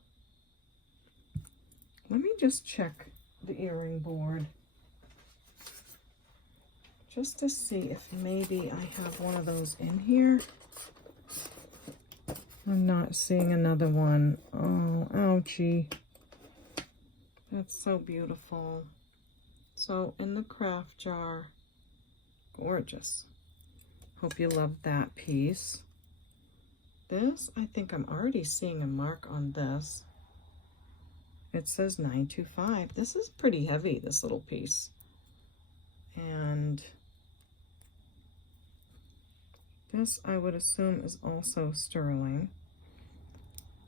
Let me just check the earring board just to see if maybe I have one of those in here. I'm not seeing another one. Oh, ouchie. That's so beautiful. So in the craft jar, gorgeous. Hope you love that piece. This, I think I'm already seeing a mark on this. It says 925. This is pretty heavy, this little piece. And this, I would assume, is also sterling.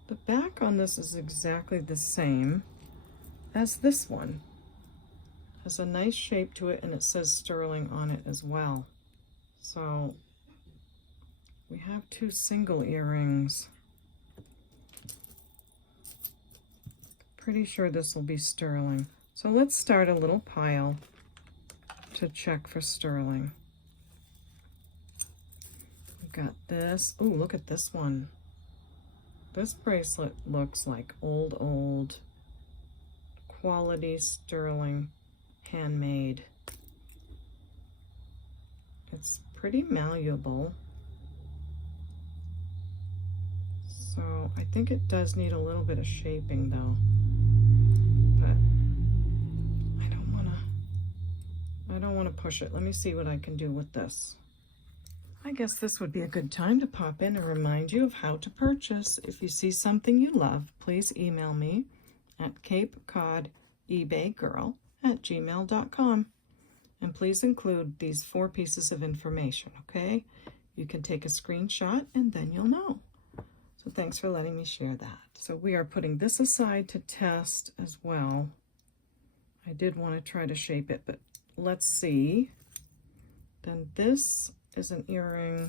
The back on this is exactly the same as this one. Has a nice shape to it, and it says sterling on it as well. So we have two single earrings. Pretty sure this will be sterling. So let's start a little pile to check for sterling. We've got this. Oh, look at this one. This bracelet looks like old quality sterling, handmade. It's pretty malleable. So I think it does need a little bit of shaping though. But I don't wanna push it. Let me see what I can do with this. I guess this would be a good time to pop in and remind you of how to purchase. If you see something you love, please email me at CapeCodEbayGirl@gmail.com. And please include these 4 pieces of information, okay? You can take a screenshot and then you'll know. So thanks for letting me share that. So we are putting this aside to test as well. I did want to try to shape it, but let's see. Then this is an earring.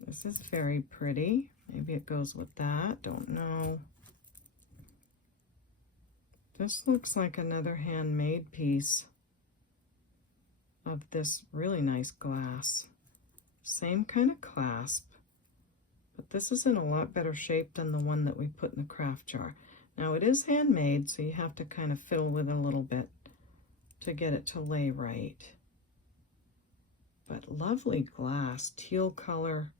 This is very pretty. Maybe it goes with that, don't know. This looks like another handmade piece of this really nice glass. Same kind of clasp, but this is in a lot better shape than the one that we put in the craft jar. Now it is handmade, so you have to kind of fiddle with it a little bit to get it to lay right. But lovely glass, teal color,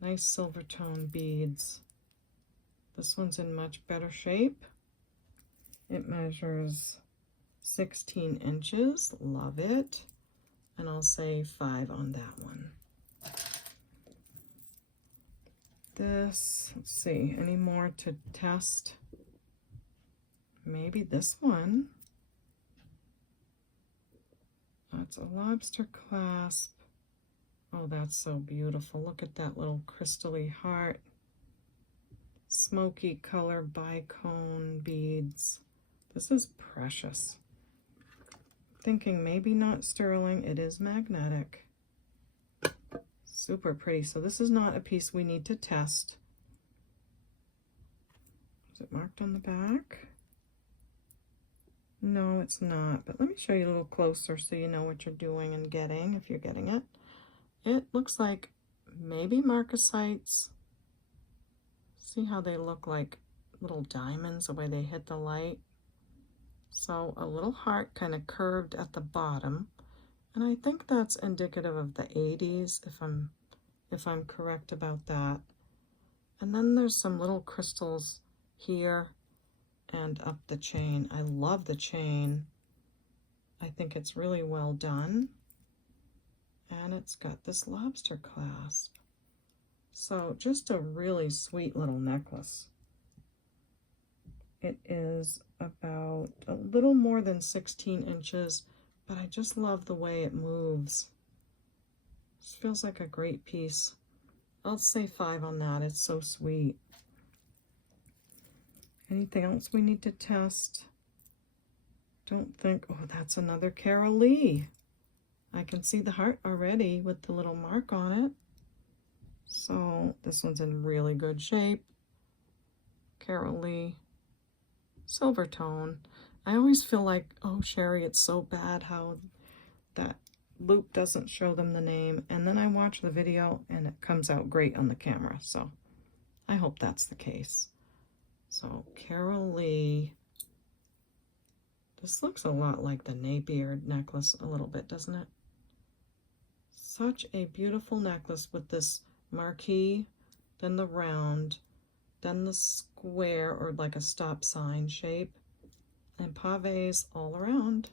nice silver tone beads. This one's in much better shape. It measures 16 inches, love it. And I'll say 5 on that one. This, let's see, any more to test? Maybe this one. That's a lobster clasp. Oh, that's so beautiful. Look at that little crystally heart. Smoky color bicone beads. This is precious. Thinking maybe not sterling, it is magnetic. Super pretty. So this is not a piece we need to test. Is it marked on the back? No, it's not, but let me show you a little closer so you know what you're doing and getting, if you're getting it. It looks like maybe marcasites. See how they look like little diamonds the way they hit the light? So a little heart kind of curved at the bottom, and I think that's indicative of the 80s, if I'm correct about that. And then there's some little crystals here and up the chain. I love the chain. I think it's really well done. And it's got this lobster clasp. So just a really sweet little necklace. It is about a little more than 16 inches, but I just love the way it moves. This feels like a great piece I'll say 5 on that. It's so sweet. Anything else we need to test? Don't think. Oh, that's another Carol Lee. I can see the heart already with the little mark on it. So this one's in really good shape. Carol Lee. Silver tone. I always feel like, oh, Sherry, it's so bad how that loop doesn't show them the name. And then I watch the video and it comes out great on the camera. So I hope that's the case. So Carol Lee. This looks a lot like the Napier necklace a little bit, doesn't it? Such a beautiful necklace with this marquee, then the round, then the square or like a stop sign shape, and pavés all around.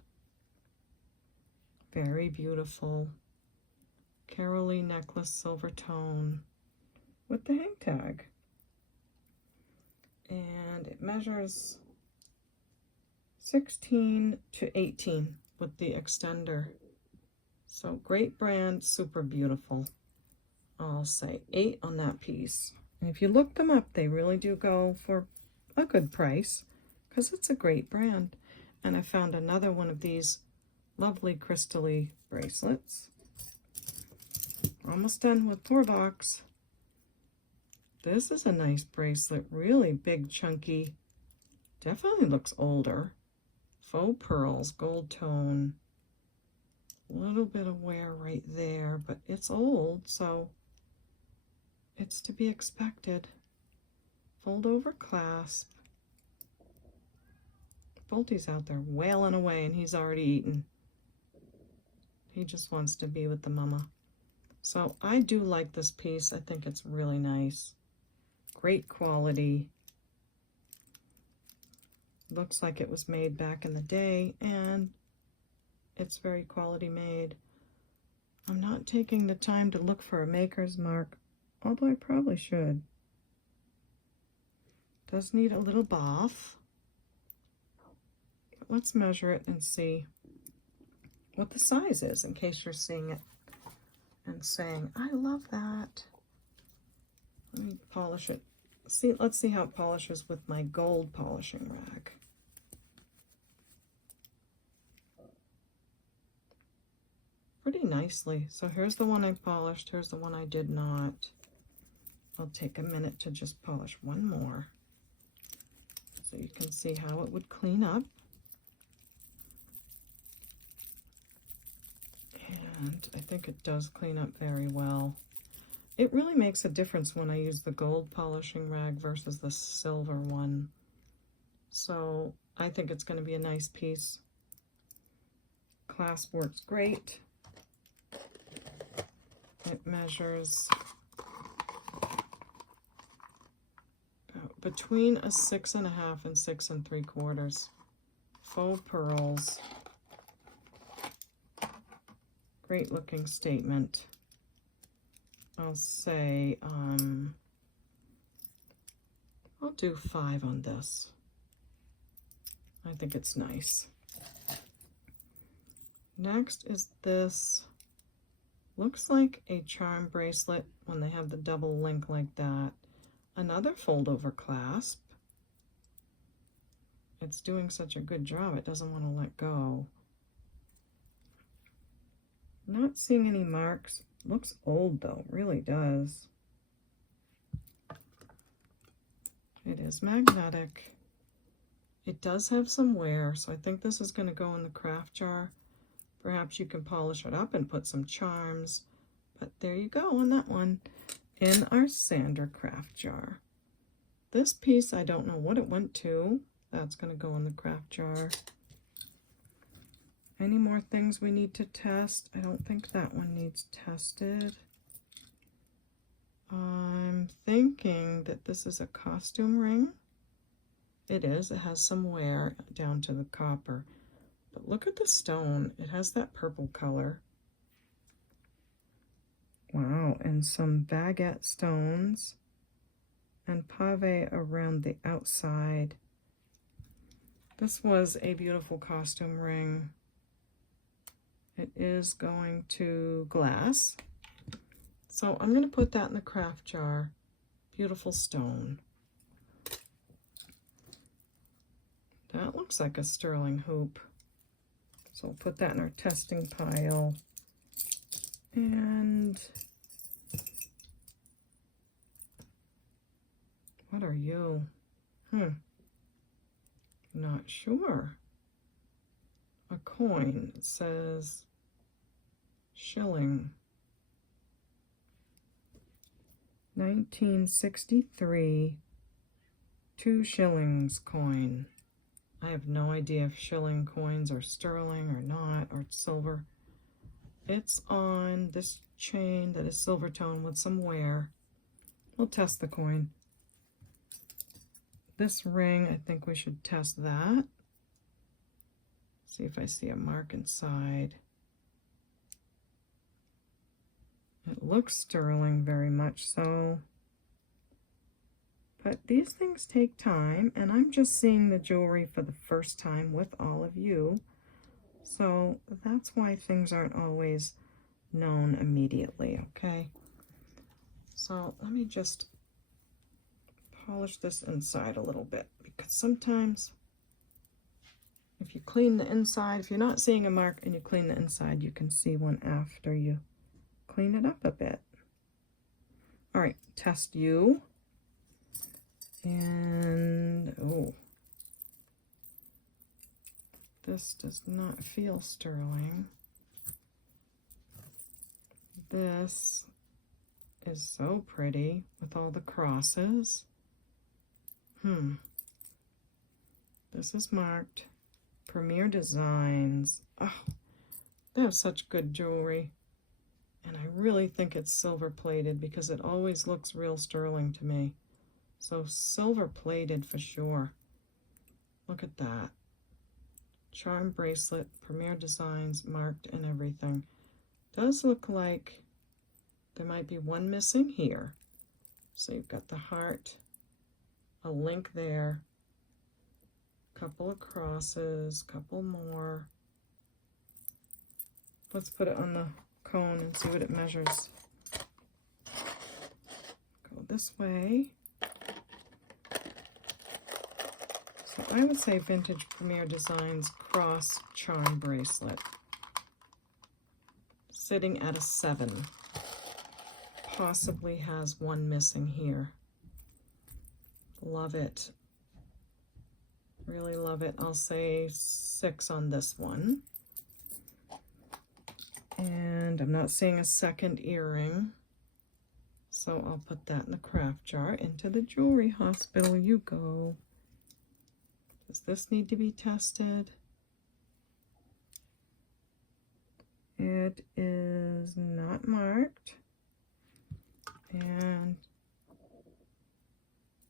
Very beautiful. Carol Lee necklace, silver tone with the hang tag. And it measures 16 to 18 with the extender. So great brand, super beautiful. I'll say 8 on that piece. And if you look them up, they really do go for a good price because it's a great brand. And I found another one of these lovely crystally bracelets. We're almost done with 4-box. This is a nice bracelet, really big, chunky. Definitely looks older. Faux pearls, gold tone. A little bit of wear right there, but it's old, so it's to be expected. Fold over clasp. Bolty's out there wailing away and he's already eaten. He just wants to be with the mama. So I do like this piece. I think it's really nice. Great quality. Looks like it was made back in the day and it's very quality made. I'm not taking the time to look for a maker's mark, although I probably should. Does need a little buff. But let's measure it and see what the size is in case you're seeing it and saying, I love that. Let me polish it. Let's see how it polishes with my gold polishing rag. Pretty nicely. So here's the one I polished. Here's the one I did not. I'll take a minute to just polish one more so you can see how it would clean up. And I think it does clean up very well. It really makes a difference when I use the gold polishing rag versus the silver one. So I think it's going to be a nice piece. Clasp works great. It measures between a 6.5 and 6 3/4. Faux pearls. Great looking statement. I'll say, I'll do 5 on this. I think it's nice. Next is this. Looks like a charm bracelet when they have the double link like that. Another fold over clasp. It's doing such a good job, it doesn't want to let go. Not seeing any marks. Looks old though, really does. It is magnetic. It does have some wear, so I think this is going to go in the craft jar. Perhaps you can polish it up and put some charms. But there you go on that one in our sander craft jar. This piece, I don't know what it went to. That's going to go in the craft jar. Any more things we need to test? I don't think that one needs tested. I'm thinking that this is a costume ring. It is. It has some wear down to the copper. But look at the stone. It has that purple color. Wow, and some baguette stones and pave around the outside. This was a beautiful costume ring. It is going to glass. So I'm going to put that in the craft jar. Beautiful stone. That looks like a sterling hoop. So we'll put that in our testing pile. And what are you? Not sure. A coin. It says shilling. 1963 2 shillings coin. I have no idea if shilling coins are sterling or not, or silver. It's on this chain that is silver tone with some wear. We'll test the coin. This ring, I think we should test that. See if I see a mark inside. It looks sterling, very much so. But these things take time, and I'm just seeing the jewelry for the first time with all of you. So that's why things aren't always known immediately, okay? So let me just polish this inside a little bit, because sometimes if you clean the inside, if you're not seeing a mark and you clean the inside, you can see one after you clean it up a bit. All right, test you. And, oh, this does not feel sterling. This is so pretty with all the crosses. This is marked Premier Designs. Oh, they have such good jewelry. And I really think it's silver plated because it always looks real sterling to me. So silver plated for sure. Look at that. Charm bracelet, Premier Designs, marked and everything. Does look like there might be one missing here. So you've got the heart, a link there, couple of crosses, couple more. Let's put it on the cone and see what it measures. Go this way. So I would say Vintage Premier Designs cross charm bracelet. Sitting at a 7. Possibly has one missing here. Love it. Really love it. I'll say 6 on this one. And I'm not seeing a second earring. So I'll put that in the craft jar. Into the jewelry hospital you go. Does this need to be tested? It is not marked. And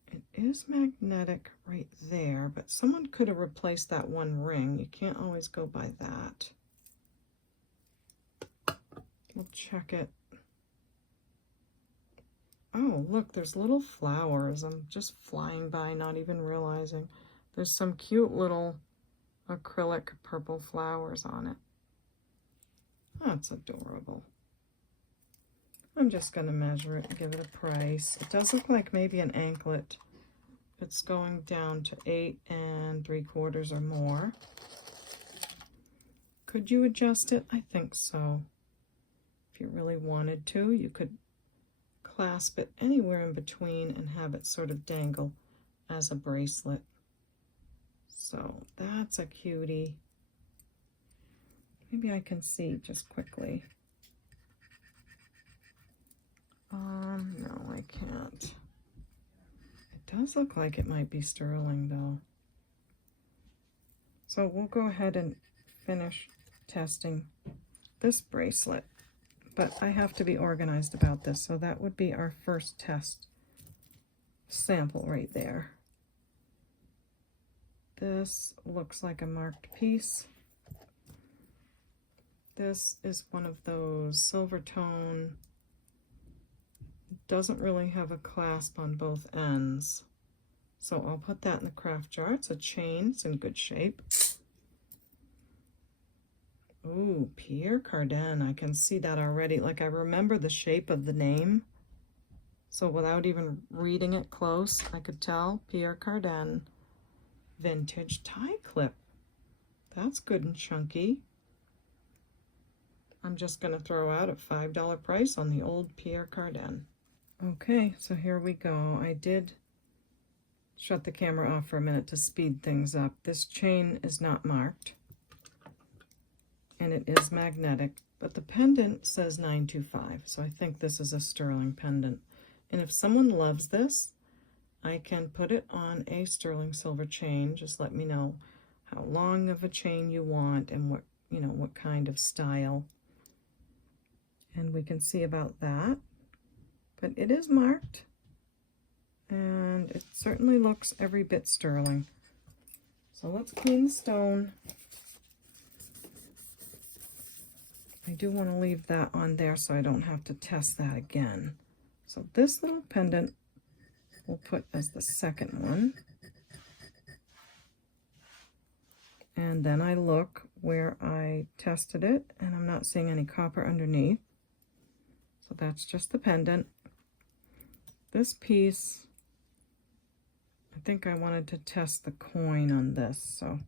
it is magnetic right there, but someone could have replaced that one ring. You can't always go by that. We'll check it. Oh, look, there's little flowers. I'm just flying by, not even realizing. There's some cute little acrylic purple flowers on it. That's adorable. I'm just going to measure it and give it a price. It does look like maybe an anklet. It's going down to 8 3/4 or more. Could you adjust it? I think so. If you really wanted to, you could clasp it anywhere in between and have it sort of dangle as a bracelet. So that's a cutie. Maybe I can see just quickly. No, I can't. It does look like it might be sterling though. So we'll go ahead and finish testing this bracelet. But I have to be organized about this, so that would be our first test sample right there. This looks like a marked piece. This is one of those silver tone. It doesn't really have a clasp on both ends. So I'll put that in the craft jar. It's a chain, it's in good shape. Ooh, Pierre Cardin. I can see that already. Like, I remember the shape of the name. So without even reading it close, I could tell Pierre Cardin. Vintage tie clip. That's good and chunky. I'm just going to throw out a $5 price on the old Pierre Cardin. Okay, so here we go. I did shut the camera off for a minute to speed things up. This chain is not marked, and it is magnetic, but the pendant says 925, so I think this is a sterling pendant. And if someone loves this, I can put it on a sterling silver chain. Just let me know how long of a chain you want and what, you know, what kind of style. And we can see about that. But it is marked, and it certainly looks every bit sterling. So let's clean the stone. I do want to leave that on there so I don't have to test that again. So this little pendant we'll put as the second one. And then I look where I tested it, and I'm not seeing any copper underneath. So that's just the pendant. This piece, I think I wanted to test the coin on this, so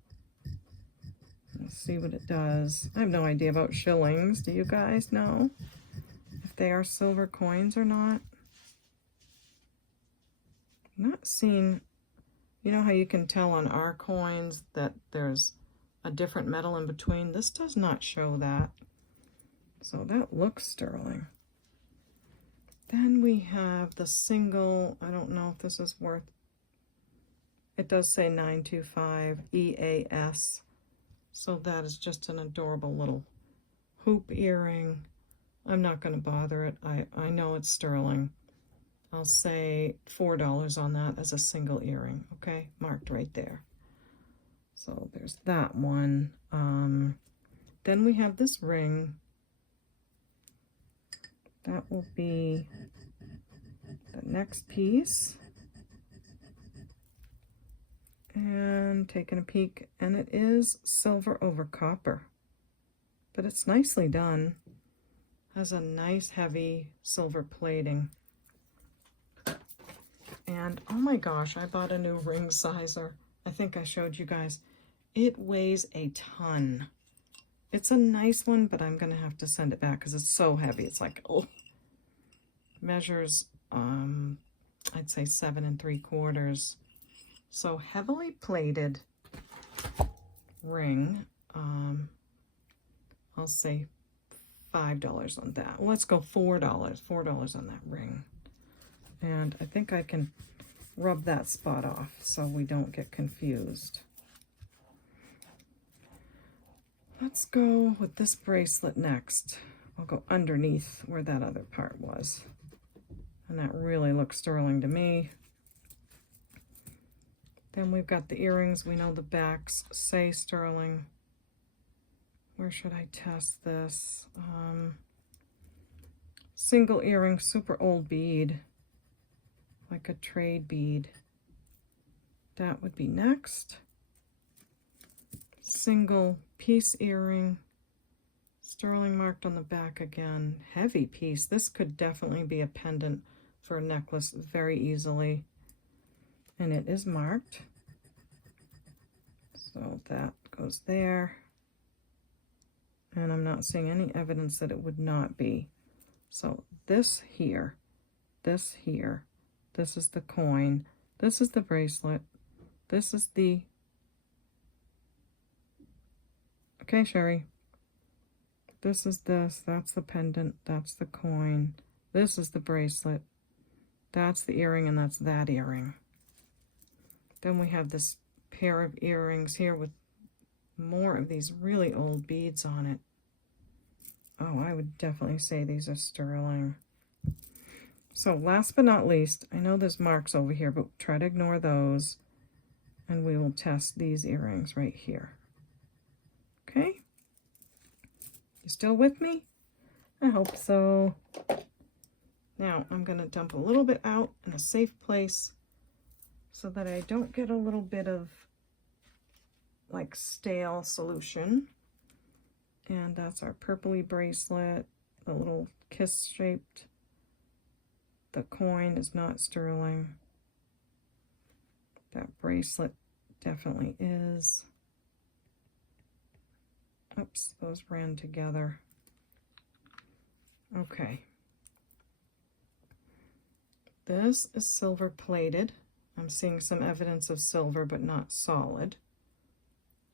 let's see what it does. I have no idea about shillings. Do you guys know if they are silver coins or not? I'm not seeing, you know how you can tell on our coins that there's a different metal in between? This does not show that. So that looks sterling. Then we have the single, I don't know if this is worth, it does say 925 EAS. So that is just an adorable little hoop earring. I'm not going to bother it. I know it's sterling. I'll say $4 on that as a single earring, okay? Marked right there. So there's that one. Then we have this ring. That will be the next piece. And taking a peek, and it is silver over copper. But it's nicely done. Has a nice heavy silver plating. And oh my gosh, I bought a new ring sizer. I think I showed you guys. It weighs a ton. It's a nice one, but I'm gonna have to send it back because it's so heavy. It's like, oh, measures I'd say 7 3/4. So heavily plated ring. I'll say $5 on that. Well, let's go $4. $4 on that ring. And I think I can rub that spot off so we don't get confused. Let's go with this bracelet next. I'll go underneath where that other part was. And that really looks sterling to me. Then we've got the earrings. We know the backs say sterling. Where should I test this? Single earring, super old bead. Like a trade bead. That would be next. Single piece earring. Sterling marked on the back again. Heavy piece. This could definitely be a pendant for a necklace very easily. And it is marked. So that goes there. And I'm not seeing any evidence that it would not be. So this here, this here, this is the coin, this is the bracelet, this is the, okay, Sherry, this is this, that's the pendant, that's the coin, this is the bracelet, that's the earring, and that's that earring. Then we have this pair of earrings here with more of these really old beads on it. Oh, I would definitely say these are sterling. So last but not least, I know there's marks over here, but try to ignore those. And we will test these earrings right here. Okay? You still with me? I hope so. Now I'm going to dump a little bit out in a safe place so that I don't get a little bit of like stale solution. And that's our purpley bracelet, the little kiss shaped. The coin is not sterling. That bracelet definitely is. Oops, those ran together. Okay. This is silver plated. I'm seeing some evidence of silver, but not solid.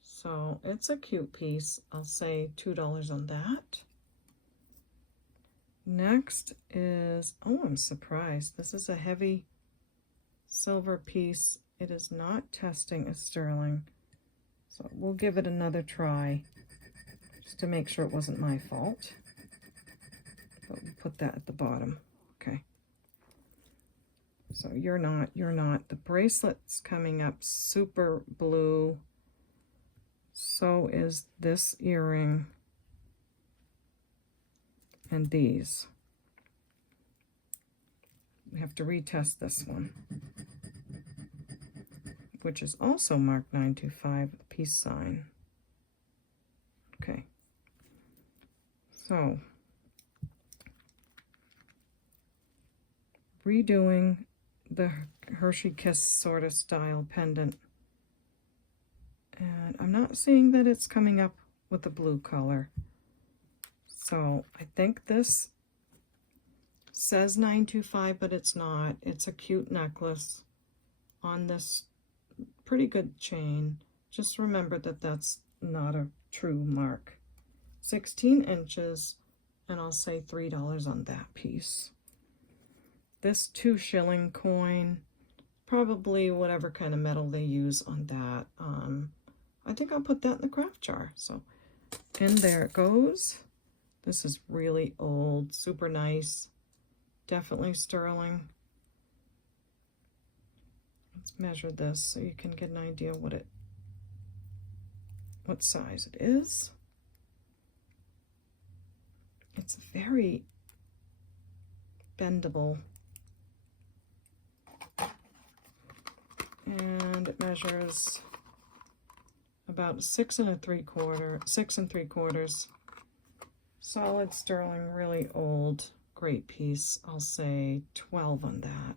So it's a cute piece. I'll say $2 on that. Next is, oh, I'm surprised. This is a heavy silver piece. It is not testing as sterling. So we'll give it another try just to make sure it wasn't my fault. But we'll put that at the bottom. Okay. So you're not. The bracelet's coming up super blue. So is this earring and these. We have to retest this one, which is also marked 925 with a peace sign. Okay. So redoing the Hershey Kiss sort of style pendant. And I'm not seeing that it's coming up with the blue color. So I think this says 925, but it's not. It's a cute necklace on this pretty good chain. Just remember that that's not a true mark. 16 inches, and I'll say $3 on that piece. This 2 shilling coin, probably whatever kind of metal they use on that. I think I'll put that in the craft jar. So, and there it goes. This is really old, super nice, definitely sterling. Let's measure this so you can get an idea what size it is. It's very bendable. And it measures about 6 3/4. Solid sterling, really old, great piece. I'll say 12 on that.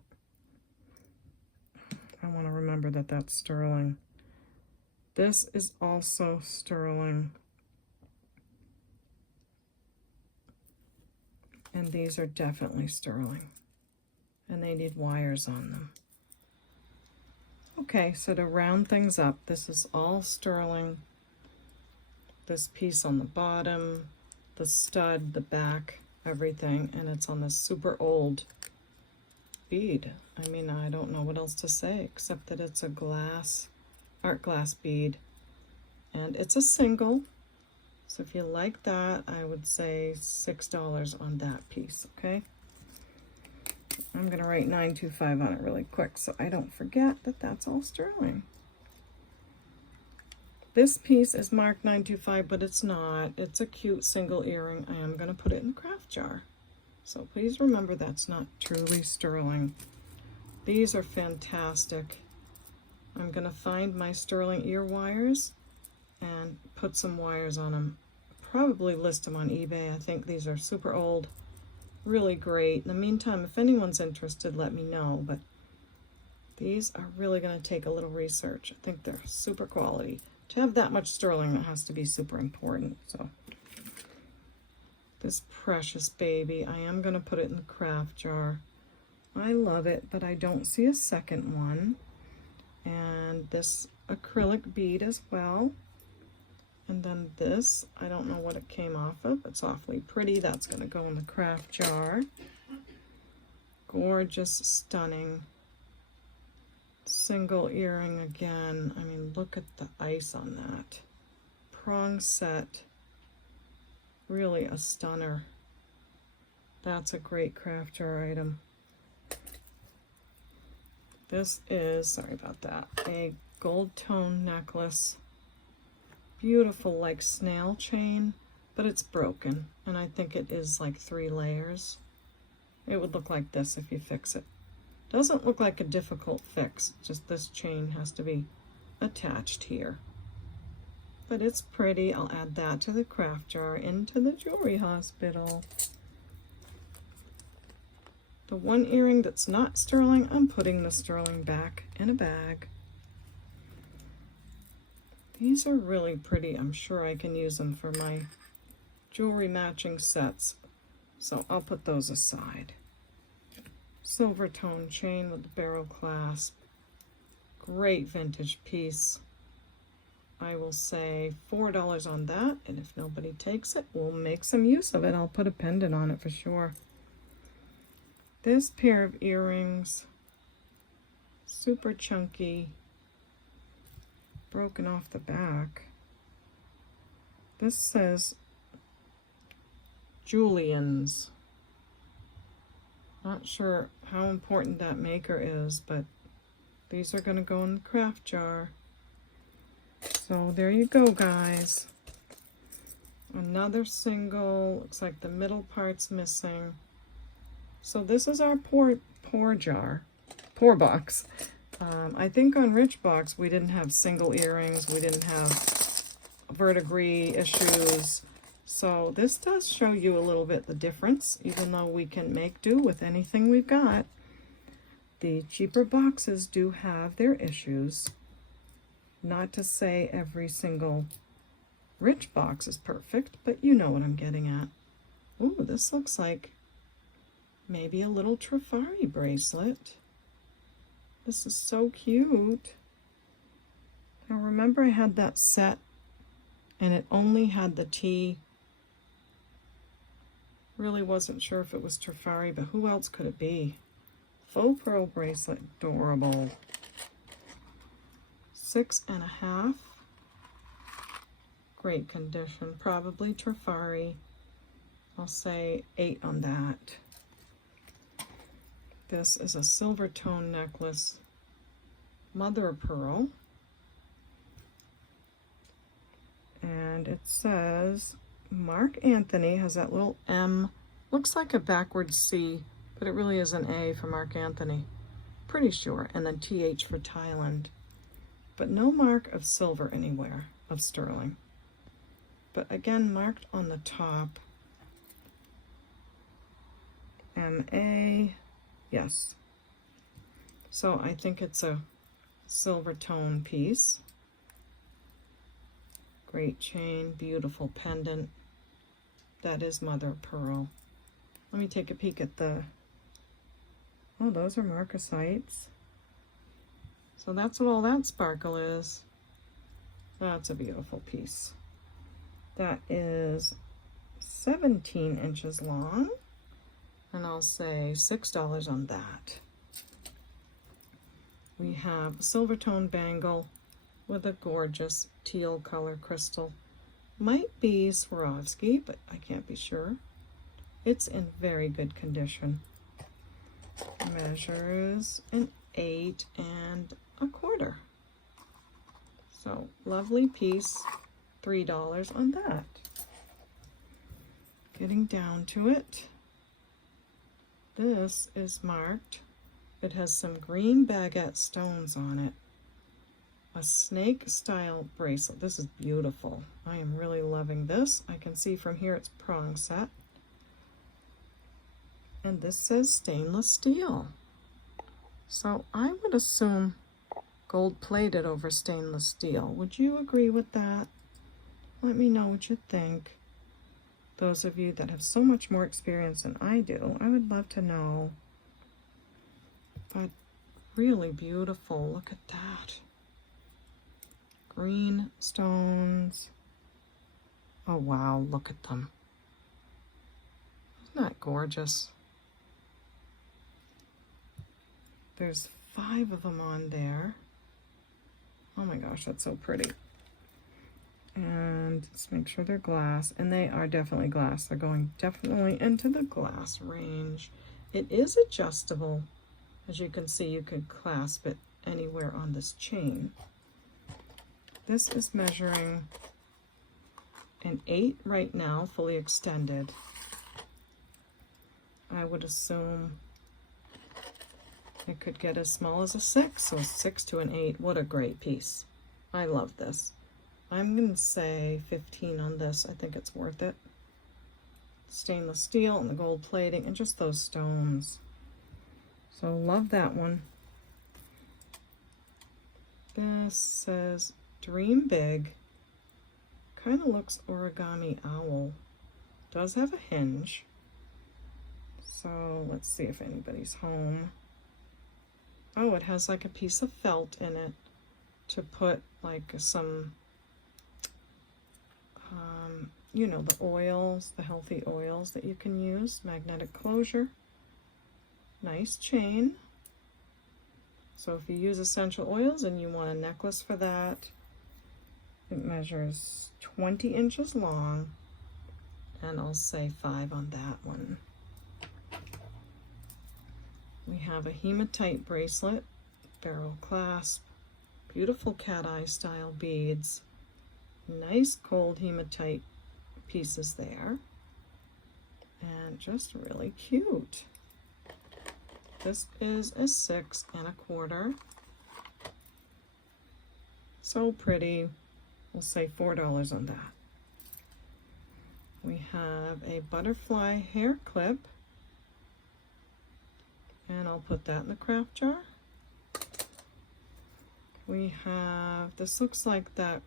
I want to remember that that's sterling. This is also sterling. And these are definitely sterling. And they need wires on them. Okay, so to round things up, this is all sterling. This piece on the bottom, the stud, the back, everything, and it's on this super old bead. I mean, I don't know what else to say except that it's a art glass bead, and it's a single. So if you like that, I would say $6 on that piece, okay? I'm going to write 925 on it really quick so I don't forget that that's all sterling. This piece is marked 925, but it's not. It's a cute single earring. I am going to put it in the craft jar. So please remember that's not truly sterling. These are fantastic. I'm going to find my sterling ear wires and put some wires on them. Probably list them on eBay. I think these are super old. Really great. In the meantime, if anyone's interested, let me know. But these are really going to take a little research. I think they're super quality. To have that much sterling, that has to be super important. So this precious baby, I am going to put it in the craft jar. I love it, but I don't see a second one. And this acrylic bead as well. And then this, I don't know what it came off of. It's awfully pretty. That's going to go in the craft jar. Gorgeous, stunning. Single earring again. I mean, look at the ice on that. Prong set. Really a stunner. That's a great craft jar item. This is, sorry about that, a gold tone necklace. Beautiful, like snail chain, but it's broken, and I think it is like 3 layers. It would look like this if you fix it. Doesn't look like a difficult fix, just this chain has to be attached here. but it's pretty. I'll add that to the craft jar into the jewelry hospital. The one earring that's not sterling, I'm putting the sterling back in a bag. These are really pretty. I'm sure I can use them for my jewelry matching sets, so I'll put those aside. Silver tone chain with the barrel clasp. Great vintage piece. I will say $4 on that, and if nobody takes it, we'll make some use of it. I'll put a pendant on it for sure. This pair of earrings, super chunky, broken off the back. This says Julian's. Not sure how important that maker is, but these are going to go in the craft jar. So there you go, guys. Another single. Looks like the middle part's missing. So this is our pour box. I think on Rich Box we didn't have single earrings. We didn't have verdigris issues. So this does show you a little bit the difference, even though we can make do with anything we've got. The cheaper boxes do have their issues. Not to say every single Rich Box is perfect, but you know what I'm getting at. Ooh, this looks like maybe a little Trifari bracelet. This is so cute. Now remember I had that set and it only had the T. Really wasn't sure if it was Trifari, but who else could it be? Faux pearl bracelet, adorable. 6.5. Great condition, probably Trifari. I'll say 8 on that. This is a silver tone necklace, mother of pearl. And it says Mark Anthony, has that little M. Looks like a backwards C, but it really is an A for Mark Anthony. Pretty sure. And then TH for Thailand. But no mark of silver anywhere, of sterling. But again, marked on the top. MA. Yes. So I think it's a silver tone piece. Great chain, beautiful pendant. That is mother of pearl. Let me take a peek at the, oh, those are marcasites. So that's what all that sparkle is. That's a beautiful piece. That is 17 inches long. And I'll say $6 on that. We have a silver tone bangle with a gorgeous teal color crystal. Might be Swarovski, but I can't be sure. It's in very good condition. Measures an 8.25. So lovely piece, $3 on that. Getting down to it. This is marked. It has some green baguette stones on it. A snake style bracelet. This is beautiful. I am really loving this. I can see from here it's prong set. And this says stainless steel. So I would assume gold plated over stainless steel. Would you agree with that? Let me know what you think. Those of you that have so much more experience than I do, I would love to know. But really beautiful. Look at that. Green stones. Oh wow, look at them. Isn't that gorgeous? There's 5 of them on there. Oh my gosh, that's so pretty. And let's make sure they're glass. And they are definitely glass. They're going definitely into the glass range. It is adjustable. As you can see, you could clasp it anywhere on this chain. This is measuring an 8 right now, fully extended. I would assume it could get as small as a 6, so a 6 to an 8. What a great piece. I love this. I'm going to say 15 on this. I think it's worth it. Stainless steel and the gold plating and just those stones. So love that one. This says Dream Big. Kind of looks origami owl. Does have a hinge. So let's see if anybody's home. Oh, it has like a piece of felt in it to put like some, you know, the oils, the healthy oils that you can use. Magnetic closure. Nice chain. So if you use essential oils and you want a necklace for that, it measures 20 inches long, and I'll say 5 on that one. We have a hematite bracelet, barrel clasp, beautiful cat eye style beads, nice cold hematite pieces there, and just really cute. This is a 6 1/4. So pretty. We'll say $4 on that. We have a butterfly hair clip, and I'll put that in the craft jar. We have, this looks like that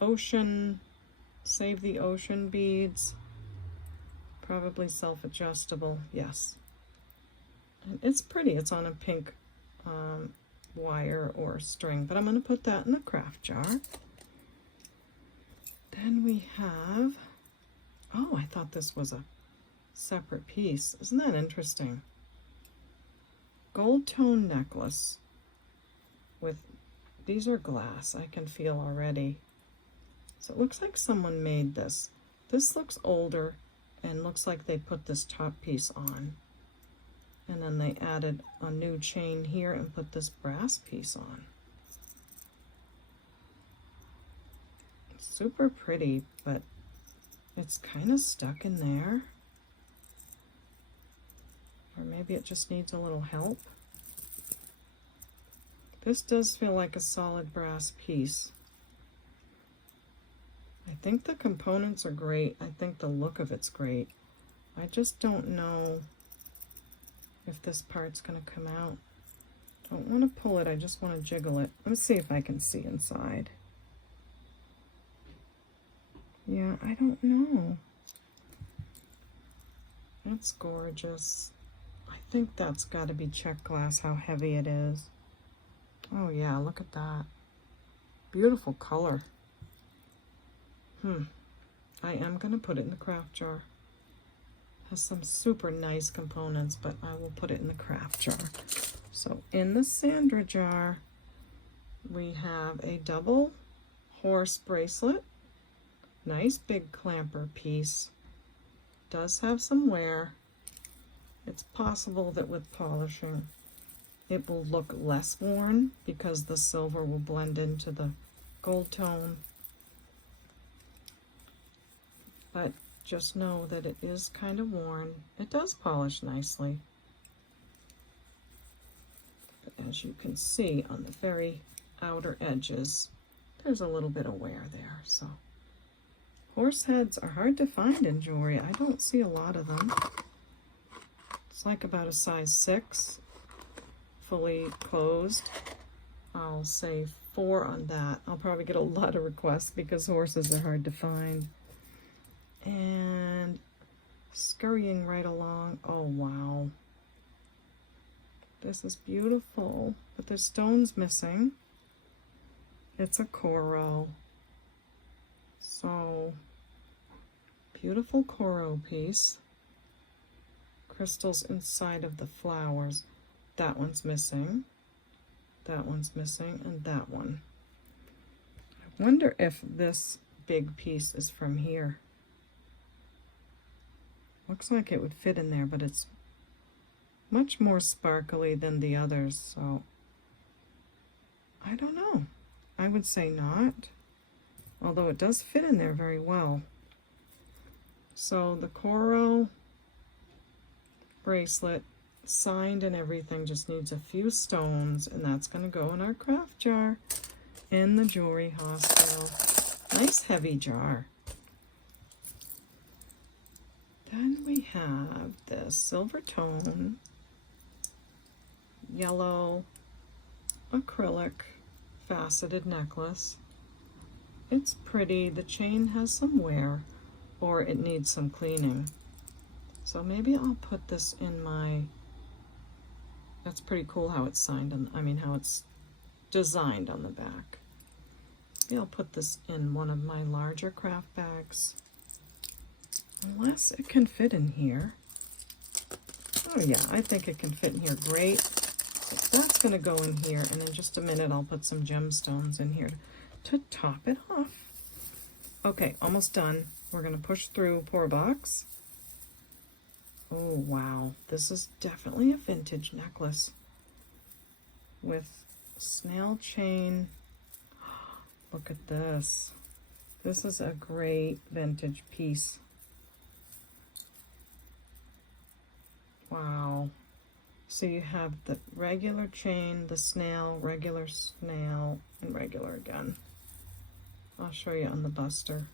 ocean, Save the Ocean beads. Probably self-adjustable, yes. And it's pretty, it's on a pink wire or string, but I'm going to put that in the craft jar. Then we have, oh, I thought this was a separate piece. Isn't that interesting? Gold tone necklace with, these are glass, I can feel already. So it looks like someone made this. This looks older and looks like they put this top piece on. And then they added a new chain here and put this brass piece on. Super pretty, but it's kind of stuck in there. Or maybe it just needs a little help. This does feel like a solid brass piece. I think the components are great. I think the look of it's great. I just don't know if this part's going to come out. Don't want to pull it, I just want to jiggle it. Let's see if I can see inside. Yeah, I don't know. It's gorgeous. I think that's got to be check glass, how heavy it is. Oh yeah, look at that. Beautiful color. I am going to put it in the craft jar. Has some super nice components, but I will put it in the craft jar. So in the Sandra jar, we have a double horse bracelet. Nice big clamper piece. Does have some wear. It's possible that with polishing, it will look less worn because the silver will blend into the gold tone. But just know that it is kind of worn. It does polish nicely. But as you can see on the very outer edges, there's a little bit of wear there. So horse heads are hard to find in jewelry. I don't see a lot of them. It's like about a size 6, fully closed. I'll say 4 on that. I'll probably get a lot of requests because horses are hard to find. And scurrying right along. Oh wow, this is beautiful, but the stone's missing. It's a coral. So beautiful coral piece. Crystals inside of the flowers. That one's missing. That one's missing, and that one. I wonder if this big piece is from here. Looks like it would fit in there, but it's much more sparkly than the others, so I don't know. I would say not, although it does fit in there very well. So the coral bracelet, signed and everything, just needs a few stones, and that's going to go in our craft jar. in the jewelry hospital. Nice heavy jar. Then we have this silver tone, yellow acrylic faceted necklace. It's pretty. The chain has some wear, or it needs some cleaning. So maybe I'll put this in my, that's pretty cool how it's signed on, how it's designed on the back. Maybe I'll put this in one of my larger craft bags. Unless it can fit in here. Oh yeah, I think it can fit in here great. So that's gonna go in here, and in just a minute I'll put some gemstones in here to top it off. Okay, almost done. We're gonna push through pour box. Oh wow, this is definitely a vintage necklace with snail chain. Look at this. This is a great vintage piece. Wow. So you have the regular chain, the snail, regular snail, and regular again. I'll show you on the buster.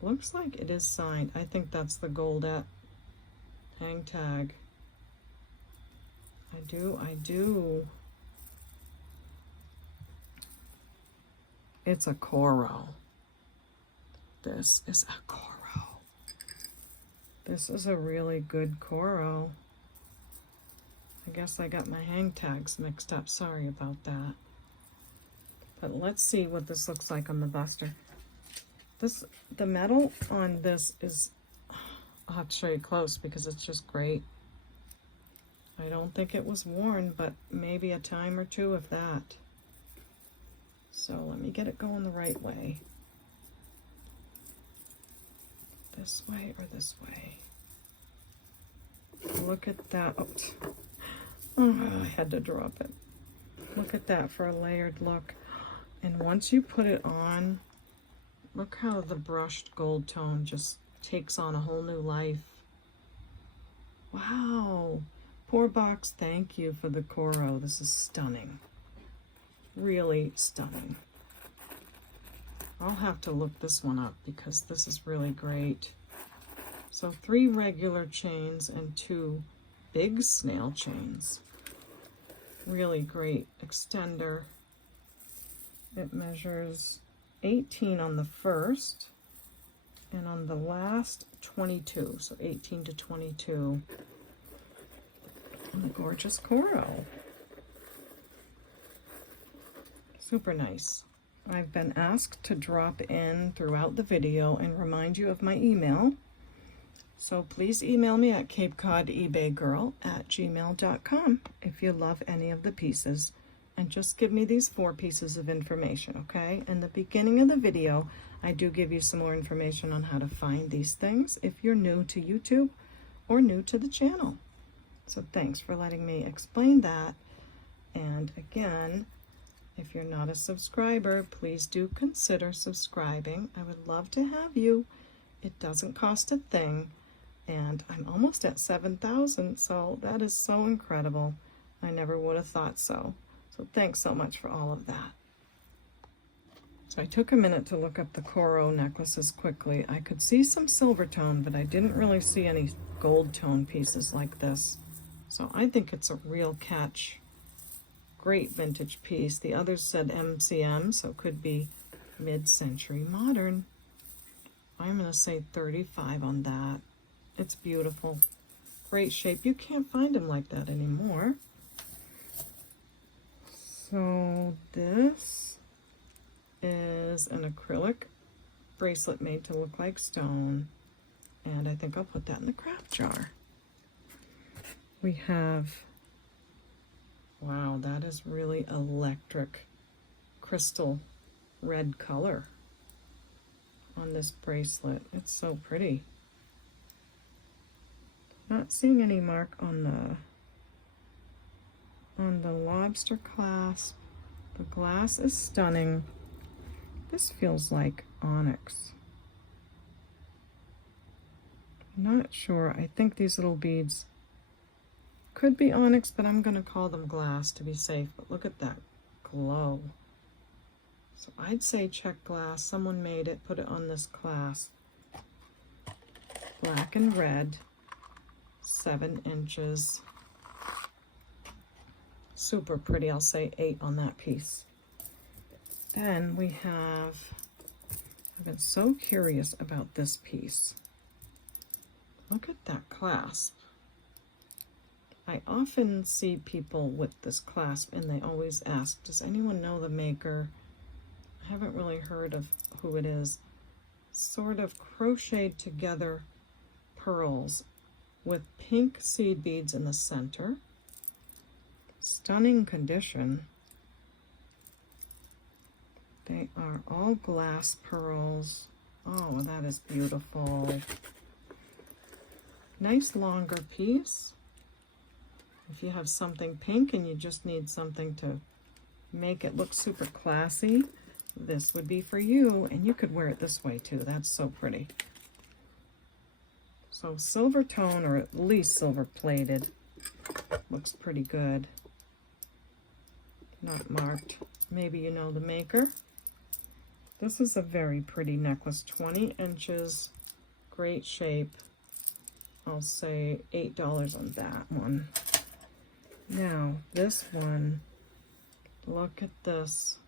Looks like it is signed. I think that's the Goldette hang tag. I do. It's a Coro. This is a Coro. This is a really good Coro. I guess I got my hang tags mixed up. Sorry about that. But let's see what this looks like on the buster. The metal on this is, I'll have to show you close because it's just great. I don't think it was worn, but maybe a time or two of that. So let me get it going the right way. This way or this way? Look at that. Oh, I had to drop it. Look at that for a layered look. And once you put it on, look how the brushed gold tone just takes on a whole new life. Wow. Pour box, thank you for the Coro. This is stunning. Really stunning. I'll have to look this one up because this is really great. So 3 regular chains and 2 big snail chains. Really great extender. It measures 18 on the first and on the last 22. So 18 to 22. And a gorgeous Coro. Super nice. I've been asked to drop in throughout the video and remind you of my email. So please email me at CapeCodEbayGirl@gmail.com if you love any of the pieces. And just give me these 4 pieces of information, okay? In the beginning of the video, I do give you some more information on how to find these things if you're new to YouTube or new to the channel. So thanks for letting me explain that. And again, if you're not a subscriber, please do consider subscribing. I would love to have you. It doesn't cost a thing. And I'm almost at 7,000, so that is so incredible. I never would have thought so. So thanks so much for all of that. So I took a minute to look up the Coro necklaces quickly. I could see some silver tone, but I didn't really see any gold tone pieces like this. So I think it's a real catch. Great vintage piece. The others said MCM, so it could be mid-century modern. I'm going to say 35 on that. It's beautiful. Great shape. You can't find them like that anymore. So this is an acrylic bracelet made to look like stone. And I think I'll put that in the craft jar. We have, wow, that is really electric crystal red color on this bracelet. It's so pretty. Not seeing any mark on the lobster clasp. The glass is stunning. This feels like onyx. I'm not sure. I think these little beads could be onyx, but I'm going to call them glass to be safe. But look at that glow. So I'd say check glass. Someone made it, put it on this class. Black and red, 7 inches. Super pretty. I'll say 8 on that piece. Then we have, I've been so curious about this piece. Look at that clasp. I often see people with this clasp and they always ask, does anyone know the maker? I haven't really heard of who it is. Sort of crocheted together pearls with pink seed beads in the center. Stunning condition. They are all glass pearls. Oh, that is beautiful. Nice longer piece. If you have something pink and you just need something to make it look super classy, this would be for you, and you could wear it this way too. That's so pretty. So silver tone, or at least silver plated, looks pretty good. Not marked. Maybe you know the maker. This is a very pretty necklace, 20 inches, great shape. I'll say $8 on that one. Now, this one, look at this.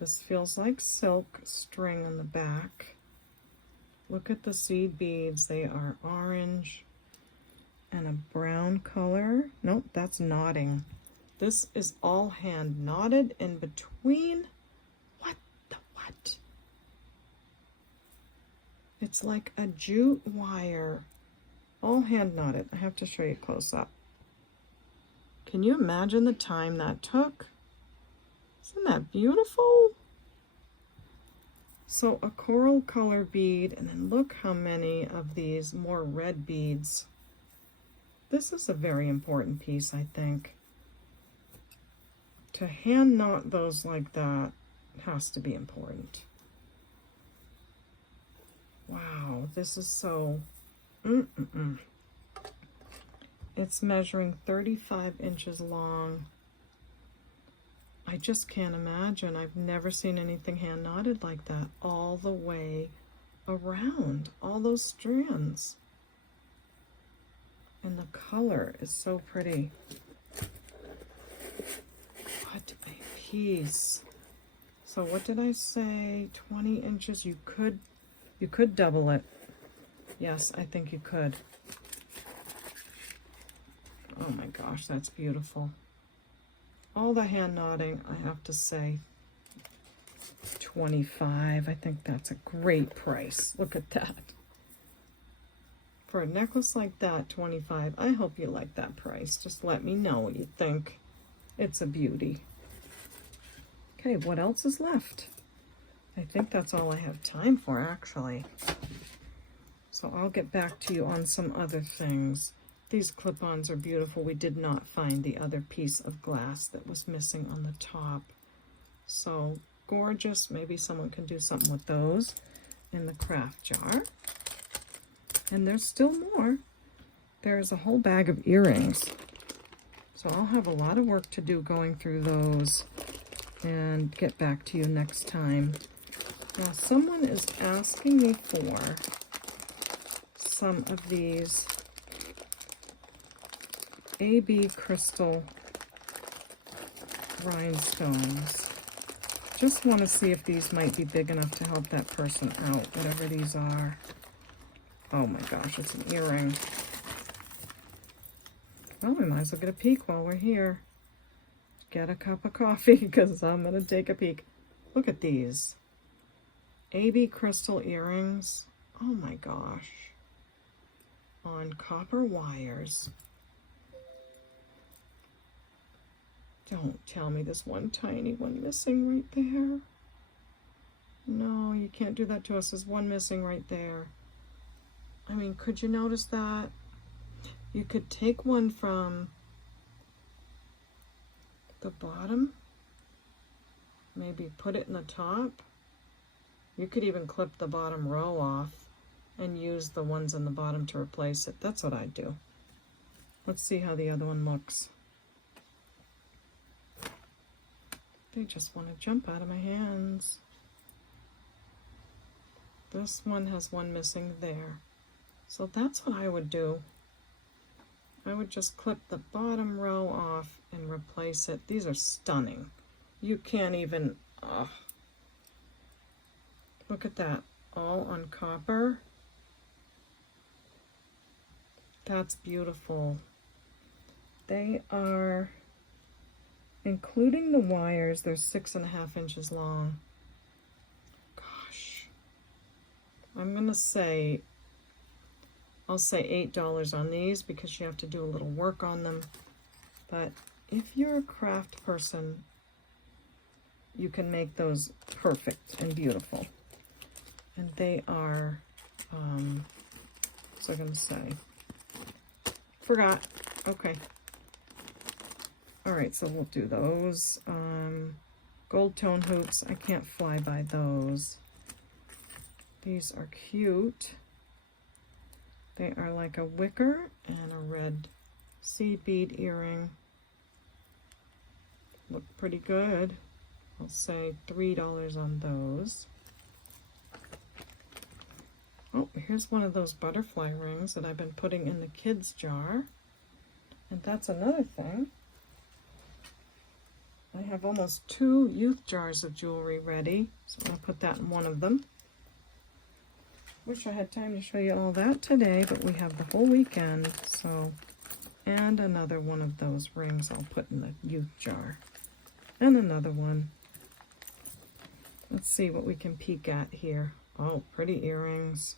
This feels like silk string on the back. Look at the seed beads. They are orange and a brown color. Nope, that's knotting. This is all hand knotted in between. What the what? It's like a jute wire. All hand knotted. I have to show you close up. Can you imagine the time that took? Isn't that beautiful? So a coral color bead, and then look how many of these more red beads. This is a very important piece, I think. To hand knot those like that has to be important. Wow, this is so... It's measuring 35 inches long. I just can't imagine. I've never seen anything hand knotted like that all the way around, all those strands. And the color is so pretty. What a piece. So what did I say? 20 inches. You could double it. Yes, I think you could. Oh my gosh, that's beautiful. All the hand knotting, I have to say, 25. I think that's a great price. Look at that. For a necklace like that, 25. I hope you like that price. Just let me know what you think. It's a beauty. Okay, what else is left? I think that's all I have time for, actually. So I'll get back to you on some other things. These clip-ons are beautiful. We did not find the other piece of glass that was missing on the top. So gorgeous. Maybe someone can do something with those in the craft jar. And there's still more. There's a whole bag of earrings. So I'll have a lot of work to do going through those and get back to you next time. Now, someone is asking me for some of these AB crystal rhinestones. Just want to see if these might be big enough to help that person out, whatever these are. Oh my gosh, it's an earring. Well, we might as well get a peek while we're here. Get a cup of coffee because I'm going to take a peek. Look at these. AB crystal earrings. Oh my gosh. On copper wires. Don't tell me there's one tiny one missing right there. No, you can't do that to us. There's one missing right there. I mean, could you notice that? You could take one from the bottom, maybe put it in the top. You could even clip the bottom row off and use the ones in the bottom to replace it. That's what I'd do. Let's see how the other one looks. They just want to jump out of my hands. This one has one missing there. So that's what I would do. I would just clip the bottom row off and replace it. These are stunning. You can't even, look at that, all on copper. That's beautiful. They are, including the wires, they're 6.5 inches long. Gosh, I'm gonna say, I'll say $8 on these because you have to do a little work on them. But if you're a craft person, you can make those perfect and beautiful. And they are, what's I gonna say? Forgot. Okay. All right, so we'll do those. Gold tone hoops, I can't fly by those. These are cute. They are like a wicker and a red seed bead earring. Look pretty good. I'll say $3 on those. Oh, here's one of those butterfly rings that I've been putting in the kids' jar. And that's another thing. I have almost 2 youth jars of jewelry ready, so I'll put that in one of them. Wish I had time to show you all that today, but we have the whole weekend, so. And another one of those rings I'll put in the youth jar. And another one. Let's see what we can peek at here. Oh, pretty earrings.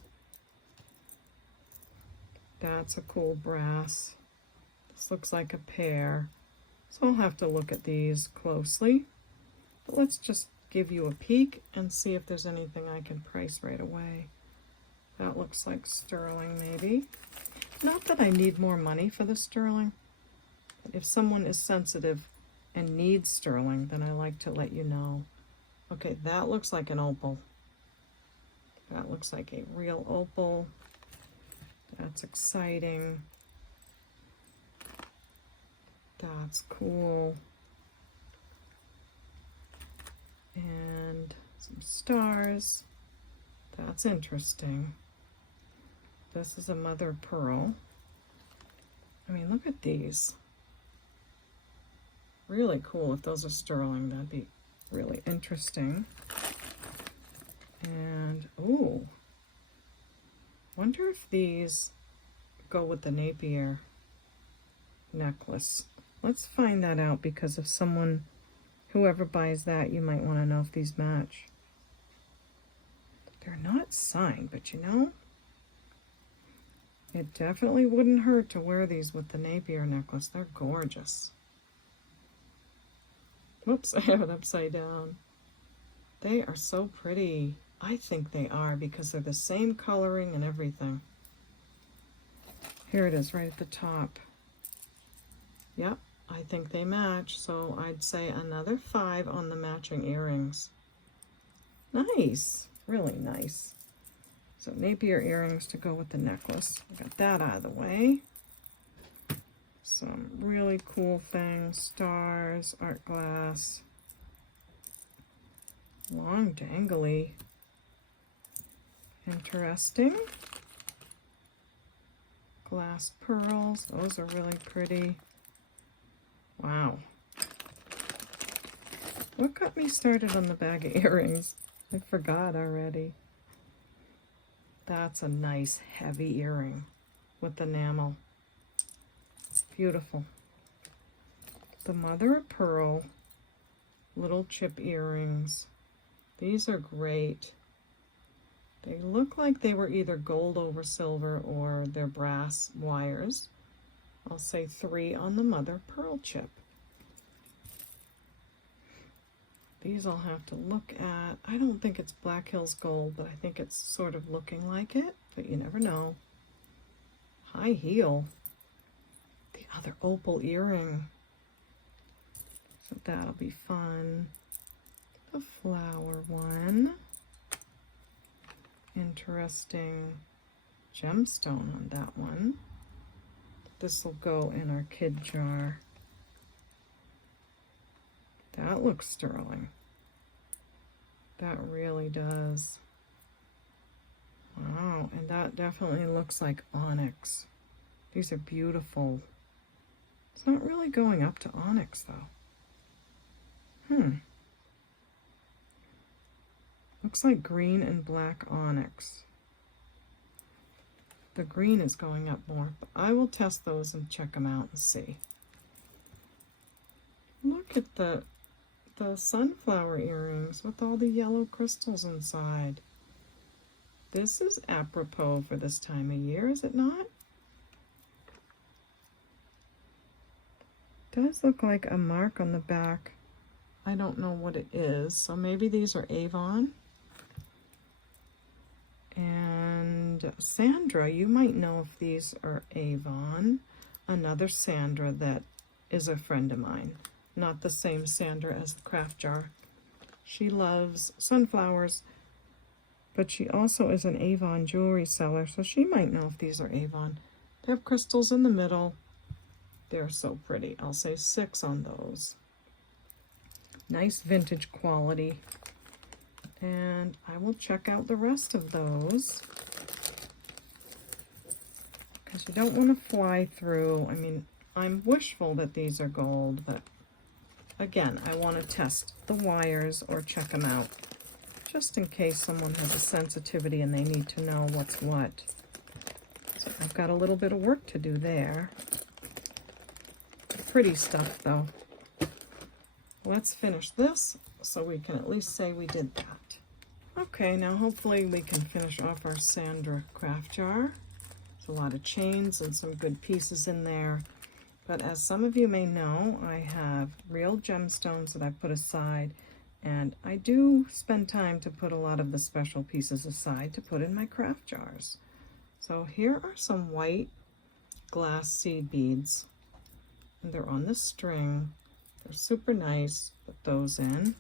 That's a cool brass. This looks like a pair. So I'll have to look at these closely. But let's just give you a peek and see if there's anything I can price right away. That looks like sterling, maybe. Not that I need more money for the sterling. If someone is sensitive and needs sterling, then I like to let you know. Okay, that looks like an opal. That looks like a real opal. That's exciting. That's cool. And some stars. That's interesting. This is a mother of pearl. I mean, look at these. Really cool. If those are sterling, that'd be really interesting. And, ooh. Wonder if these go with the Napier necklace. Let's find that out, because if someone, whoever buys that, you might want to know if these match. They're not signed, but you know, it definitely wouldn't hurt to wear these with the Napier necklace. They're gorgeous. Whoops, I have it upside down. They are so pretty. I think they are, because they're the same coloring and everything. Here it is right at the top. Yep, I think they match, so I'd say another 5 on the matching earrings. Nice, really nice. So Napier earrings to go with the necklace. I got that out of the way. Some really cool things, stars, art glass, long dangly. Interesting. Glass pearls, those are really pretty. Wow. What got me started on the bag of earrings? I forgot already. That's a nice heavy earring with enamel. It's beautiful. The mother of pearl little chip earrings. These are great. They look like they were either gold over silver or they're brass wires. I'll say 3 on the mother pearl chip. These I'll have to look at. I don't think it's Black Hills gold, but I think it's sort of looking like it, but you never know. High heel. The other opal earring. So that'll be fun. The flower one. Interesting gemstone on that one. This will go in our kid jar. That looks sterling. That really does. Wow, and that definitely looks like onyx. These are beautiful. It's not really going up to onyx though. Looks like green and black onyx. The green is going up more, but I will test those and check them out and see. Look at the sunflower earrings with all the yellow crystals inside. This is apropos for this time of year, is it not? Does look like a mark on the back. I don't know what it is, so maybe these are Avon. And Sandra, you might know if these are Avon. Another Sandra that is a friend of mine. Not the same Sandra as the craft jar. She loves sunflowers, but she also is an Avon jewelry seller, so she might know if these are Avon. They have crystals in the middle. They're so pretty. I'll say 6 on those. Nice vintage quality. And I will check out the rest of those, because you don't want to fly through. I mean, I'm wishful that these are gold, but again, I want to test the wires or check them out, just in case someone has a sensitivity and they need to know what's what. So I've got a little bit of work to do there. Pretty stuff though. Let's finish this so we can at least say we did that. Okay, now hopefully we can finish off our Sandra craft jar. There's a lot of chains and some good pieces in there. But as some of you may know, I have real gemstones that I put aside, and I do spend time to put a lot of the special pieces aside to put in my craft jars. So here are some white glass seed beads, and they're on the string. They're super nice. Put those in.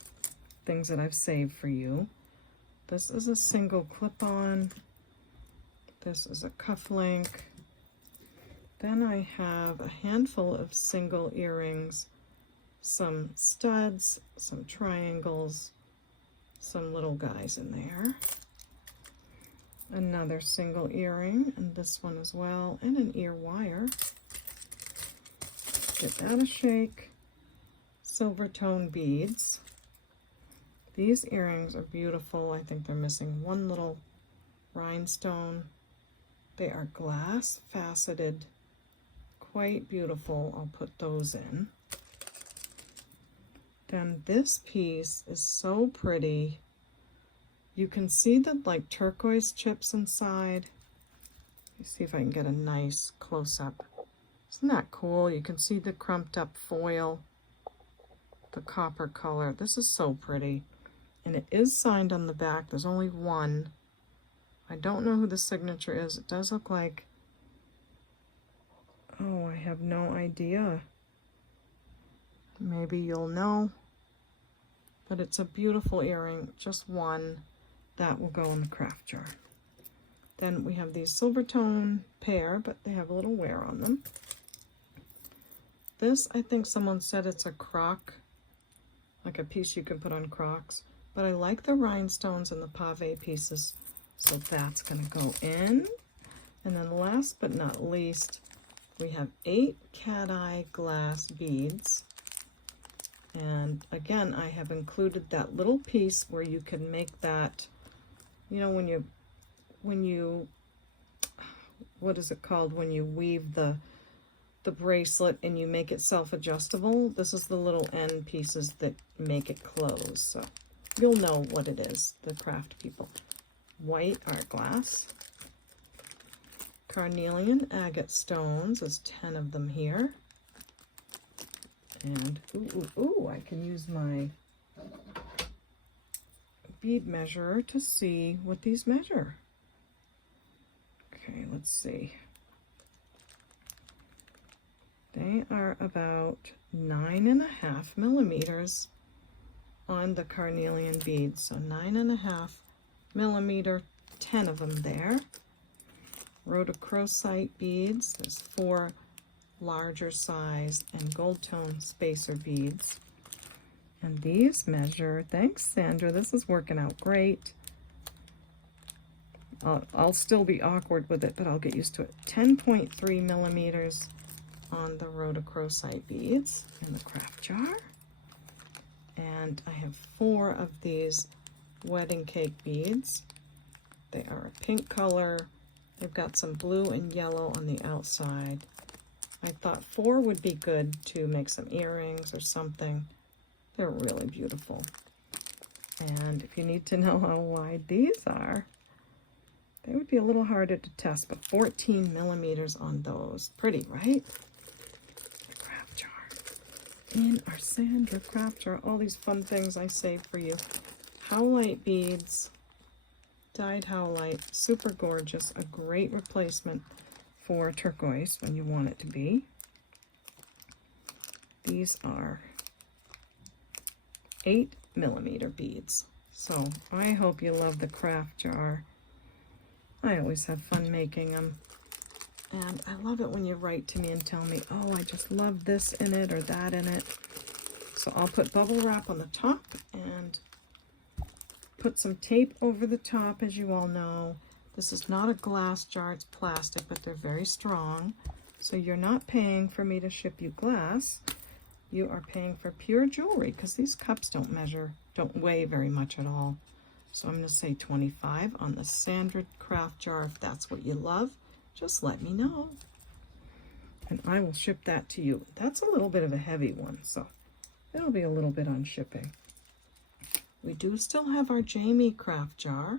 Things that I've saved for you. This is a single clip-on. This is a cuff link. Then I have a handful of single earrings, some studs, some triangles, some little guys in there. Another single earring, and this one as well, and an ear wire. Give that a shake. Silver tone beads. These earrings are beautiful. I think they're missing one little rhinestone. They are glass faceted, quite beautiful. I'll put those in. Then this piece is so pretty. You can see the like turquoise chips inside. Let me see if I can get a nice close-up. Isn't that cool? You can see the crumped up foil, the copper color. This is so pretty. And it is signed on the back. There's only one. I don't know who the signature is. It does look like, oh, I have no idea. Maybe you'll know. But it's a beautiful earring, just one. That will go in the craft jar. Then we have these silver tone pair, but they have a little wear on them. This, I think someone said it's a croc, like a piece you can put on Crocs. But I like the rhinestones and the pave pieces, so that's going to go in. And then last but not least, we have 8 cat eye glass beads. And again, I have included that little piece where you can make that, you know, when you, what is it called, when you weave the bracelet and you make it self-adjustable. This is the little end pieces that make it close. So you'll know what it is, the craft people. White art glass. Carnelian agate stones, there's 10 of them here. And, ooh, I can use my bead measurer to see what these measure. Okay, let's see. They are about 9.5 millimeters on the carnelian beads. So 9.5 millimeter, 10 of them there. Rhodochrosite beads, there's 4 larger size, and gold tone spacer beads. And these measure, thanks Sandra, this is working out great. I'll still be awkward with it, but I'll get used to it. 10.3 millimeters on the rhodochrosite beads in the craft jar. And I have 4 of these wedding cake beads. They are a pink color. They've got some blue and yellow on the outside. I thought 4 would be good to make some earrings or something. They're really beautiful. And if you need to know how wide these are, they would be a little harder to test, but 14 millimeters on those. Pretty, right? The craft jar. In our Sandra craft jar, all these fun things I saved for you. Howlite beads, dyed howlite, super gorgeous, a great replacement for turquoise when you want it to be. These are 8 millimeter beads. So I hope you love the craft jar. I always have fun making them. And I love it when you write to me and tell me, oh, I just love this in it or that in it. So I'll put bubble wrap on the top and put some tape over the top, as you all know. This is not a glass jar, it's plastic, but they're very strong. So you're not paying for me to ship you glass. You are paying for pure jewelry, because these cups don't weigh very much at all. So I'm going to say 25 on the Sandra craft jar. If that's what you love, just let me know. And I will ship that to you. That's a little bit of a heavy one, so it'll be a little bit on shipping. We do still have our Jamie craft jar.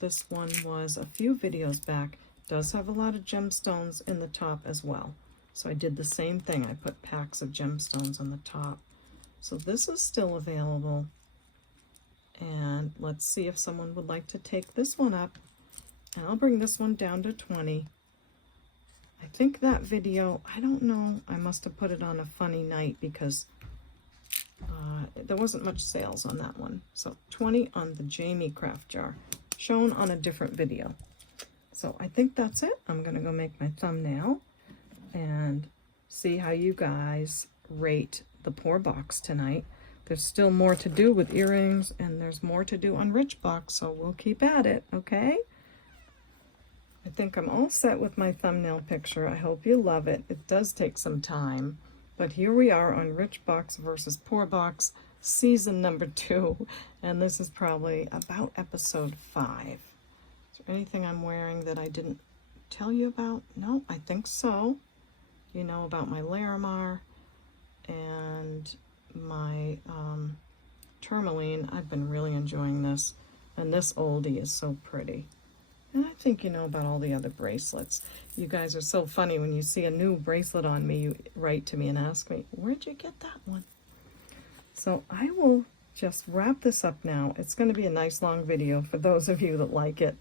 This one was a few videos back. Does have a lot of gemstones in the top as well. So I did the same thing. I put packs of gemstones on the top. So this is still available. And let's see if someone would like to take this one up. And I'll bring this one down to 20. I think that video, I don't know, I must have put it on a funny night because there wasn't much sales on that one. So 20 on the Jamie craft jar, shown on a different video. So I think that's it. I'm going to go make my thumbnail and see how you guys rate the pour box tonight. There's still more to do with earrings, and there's more to do on Rich Box, so we'll keep at it, okay? I think I'm all set with my thumbnail picture. I hope you love it. It does take some time, but here we are on Rich Box versus Pour Box, season number 2, and this is probably about episode 5. Is there anything I'm wearing that I didn't tell you about? No, I think so. You know about my Larimar and my tourmaline. I've been really enjoying this, and this oldie is so pretty. And I think you know about all the other bracelets. You guys are so funny. When you see a new bracelet on me, you write to me and ask me, where'd you get that one? So I will just wrap this up now. It's going to be a nice long video for those of you that like it.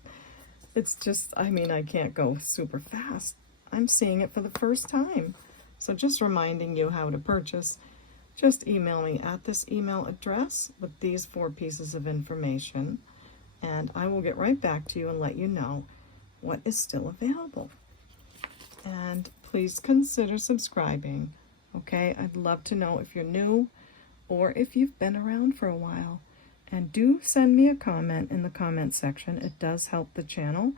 It's just, I mean, I can't go super fast. I'm seeing it for the first time. So just reminding you how to purchase. Just email me at this email address with these 4 pieces of information, and I will get right back to you and let you know what is still available. And please consider subscribing, okay? I'd love to know if you're new or if you've been around for a while. And do send me a comment in the comment section. It does help the channel.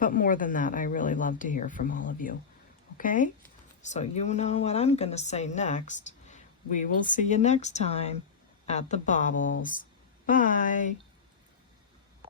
But more than that, I really love to hear from all of you, okay? So you know what I'm going to say next. We will see you next time at the Baubles. Bye.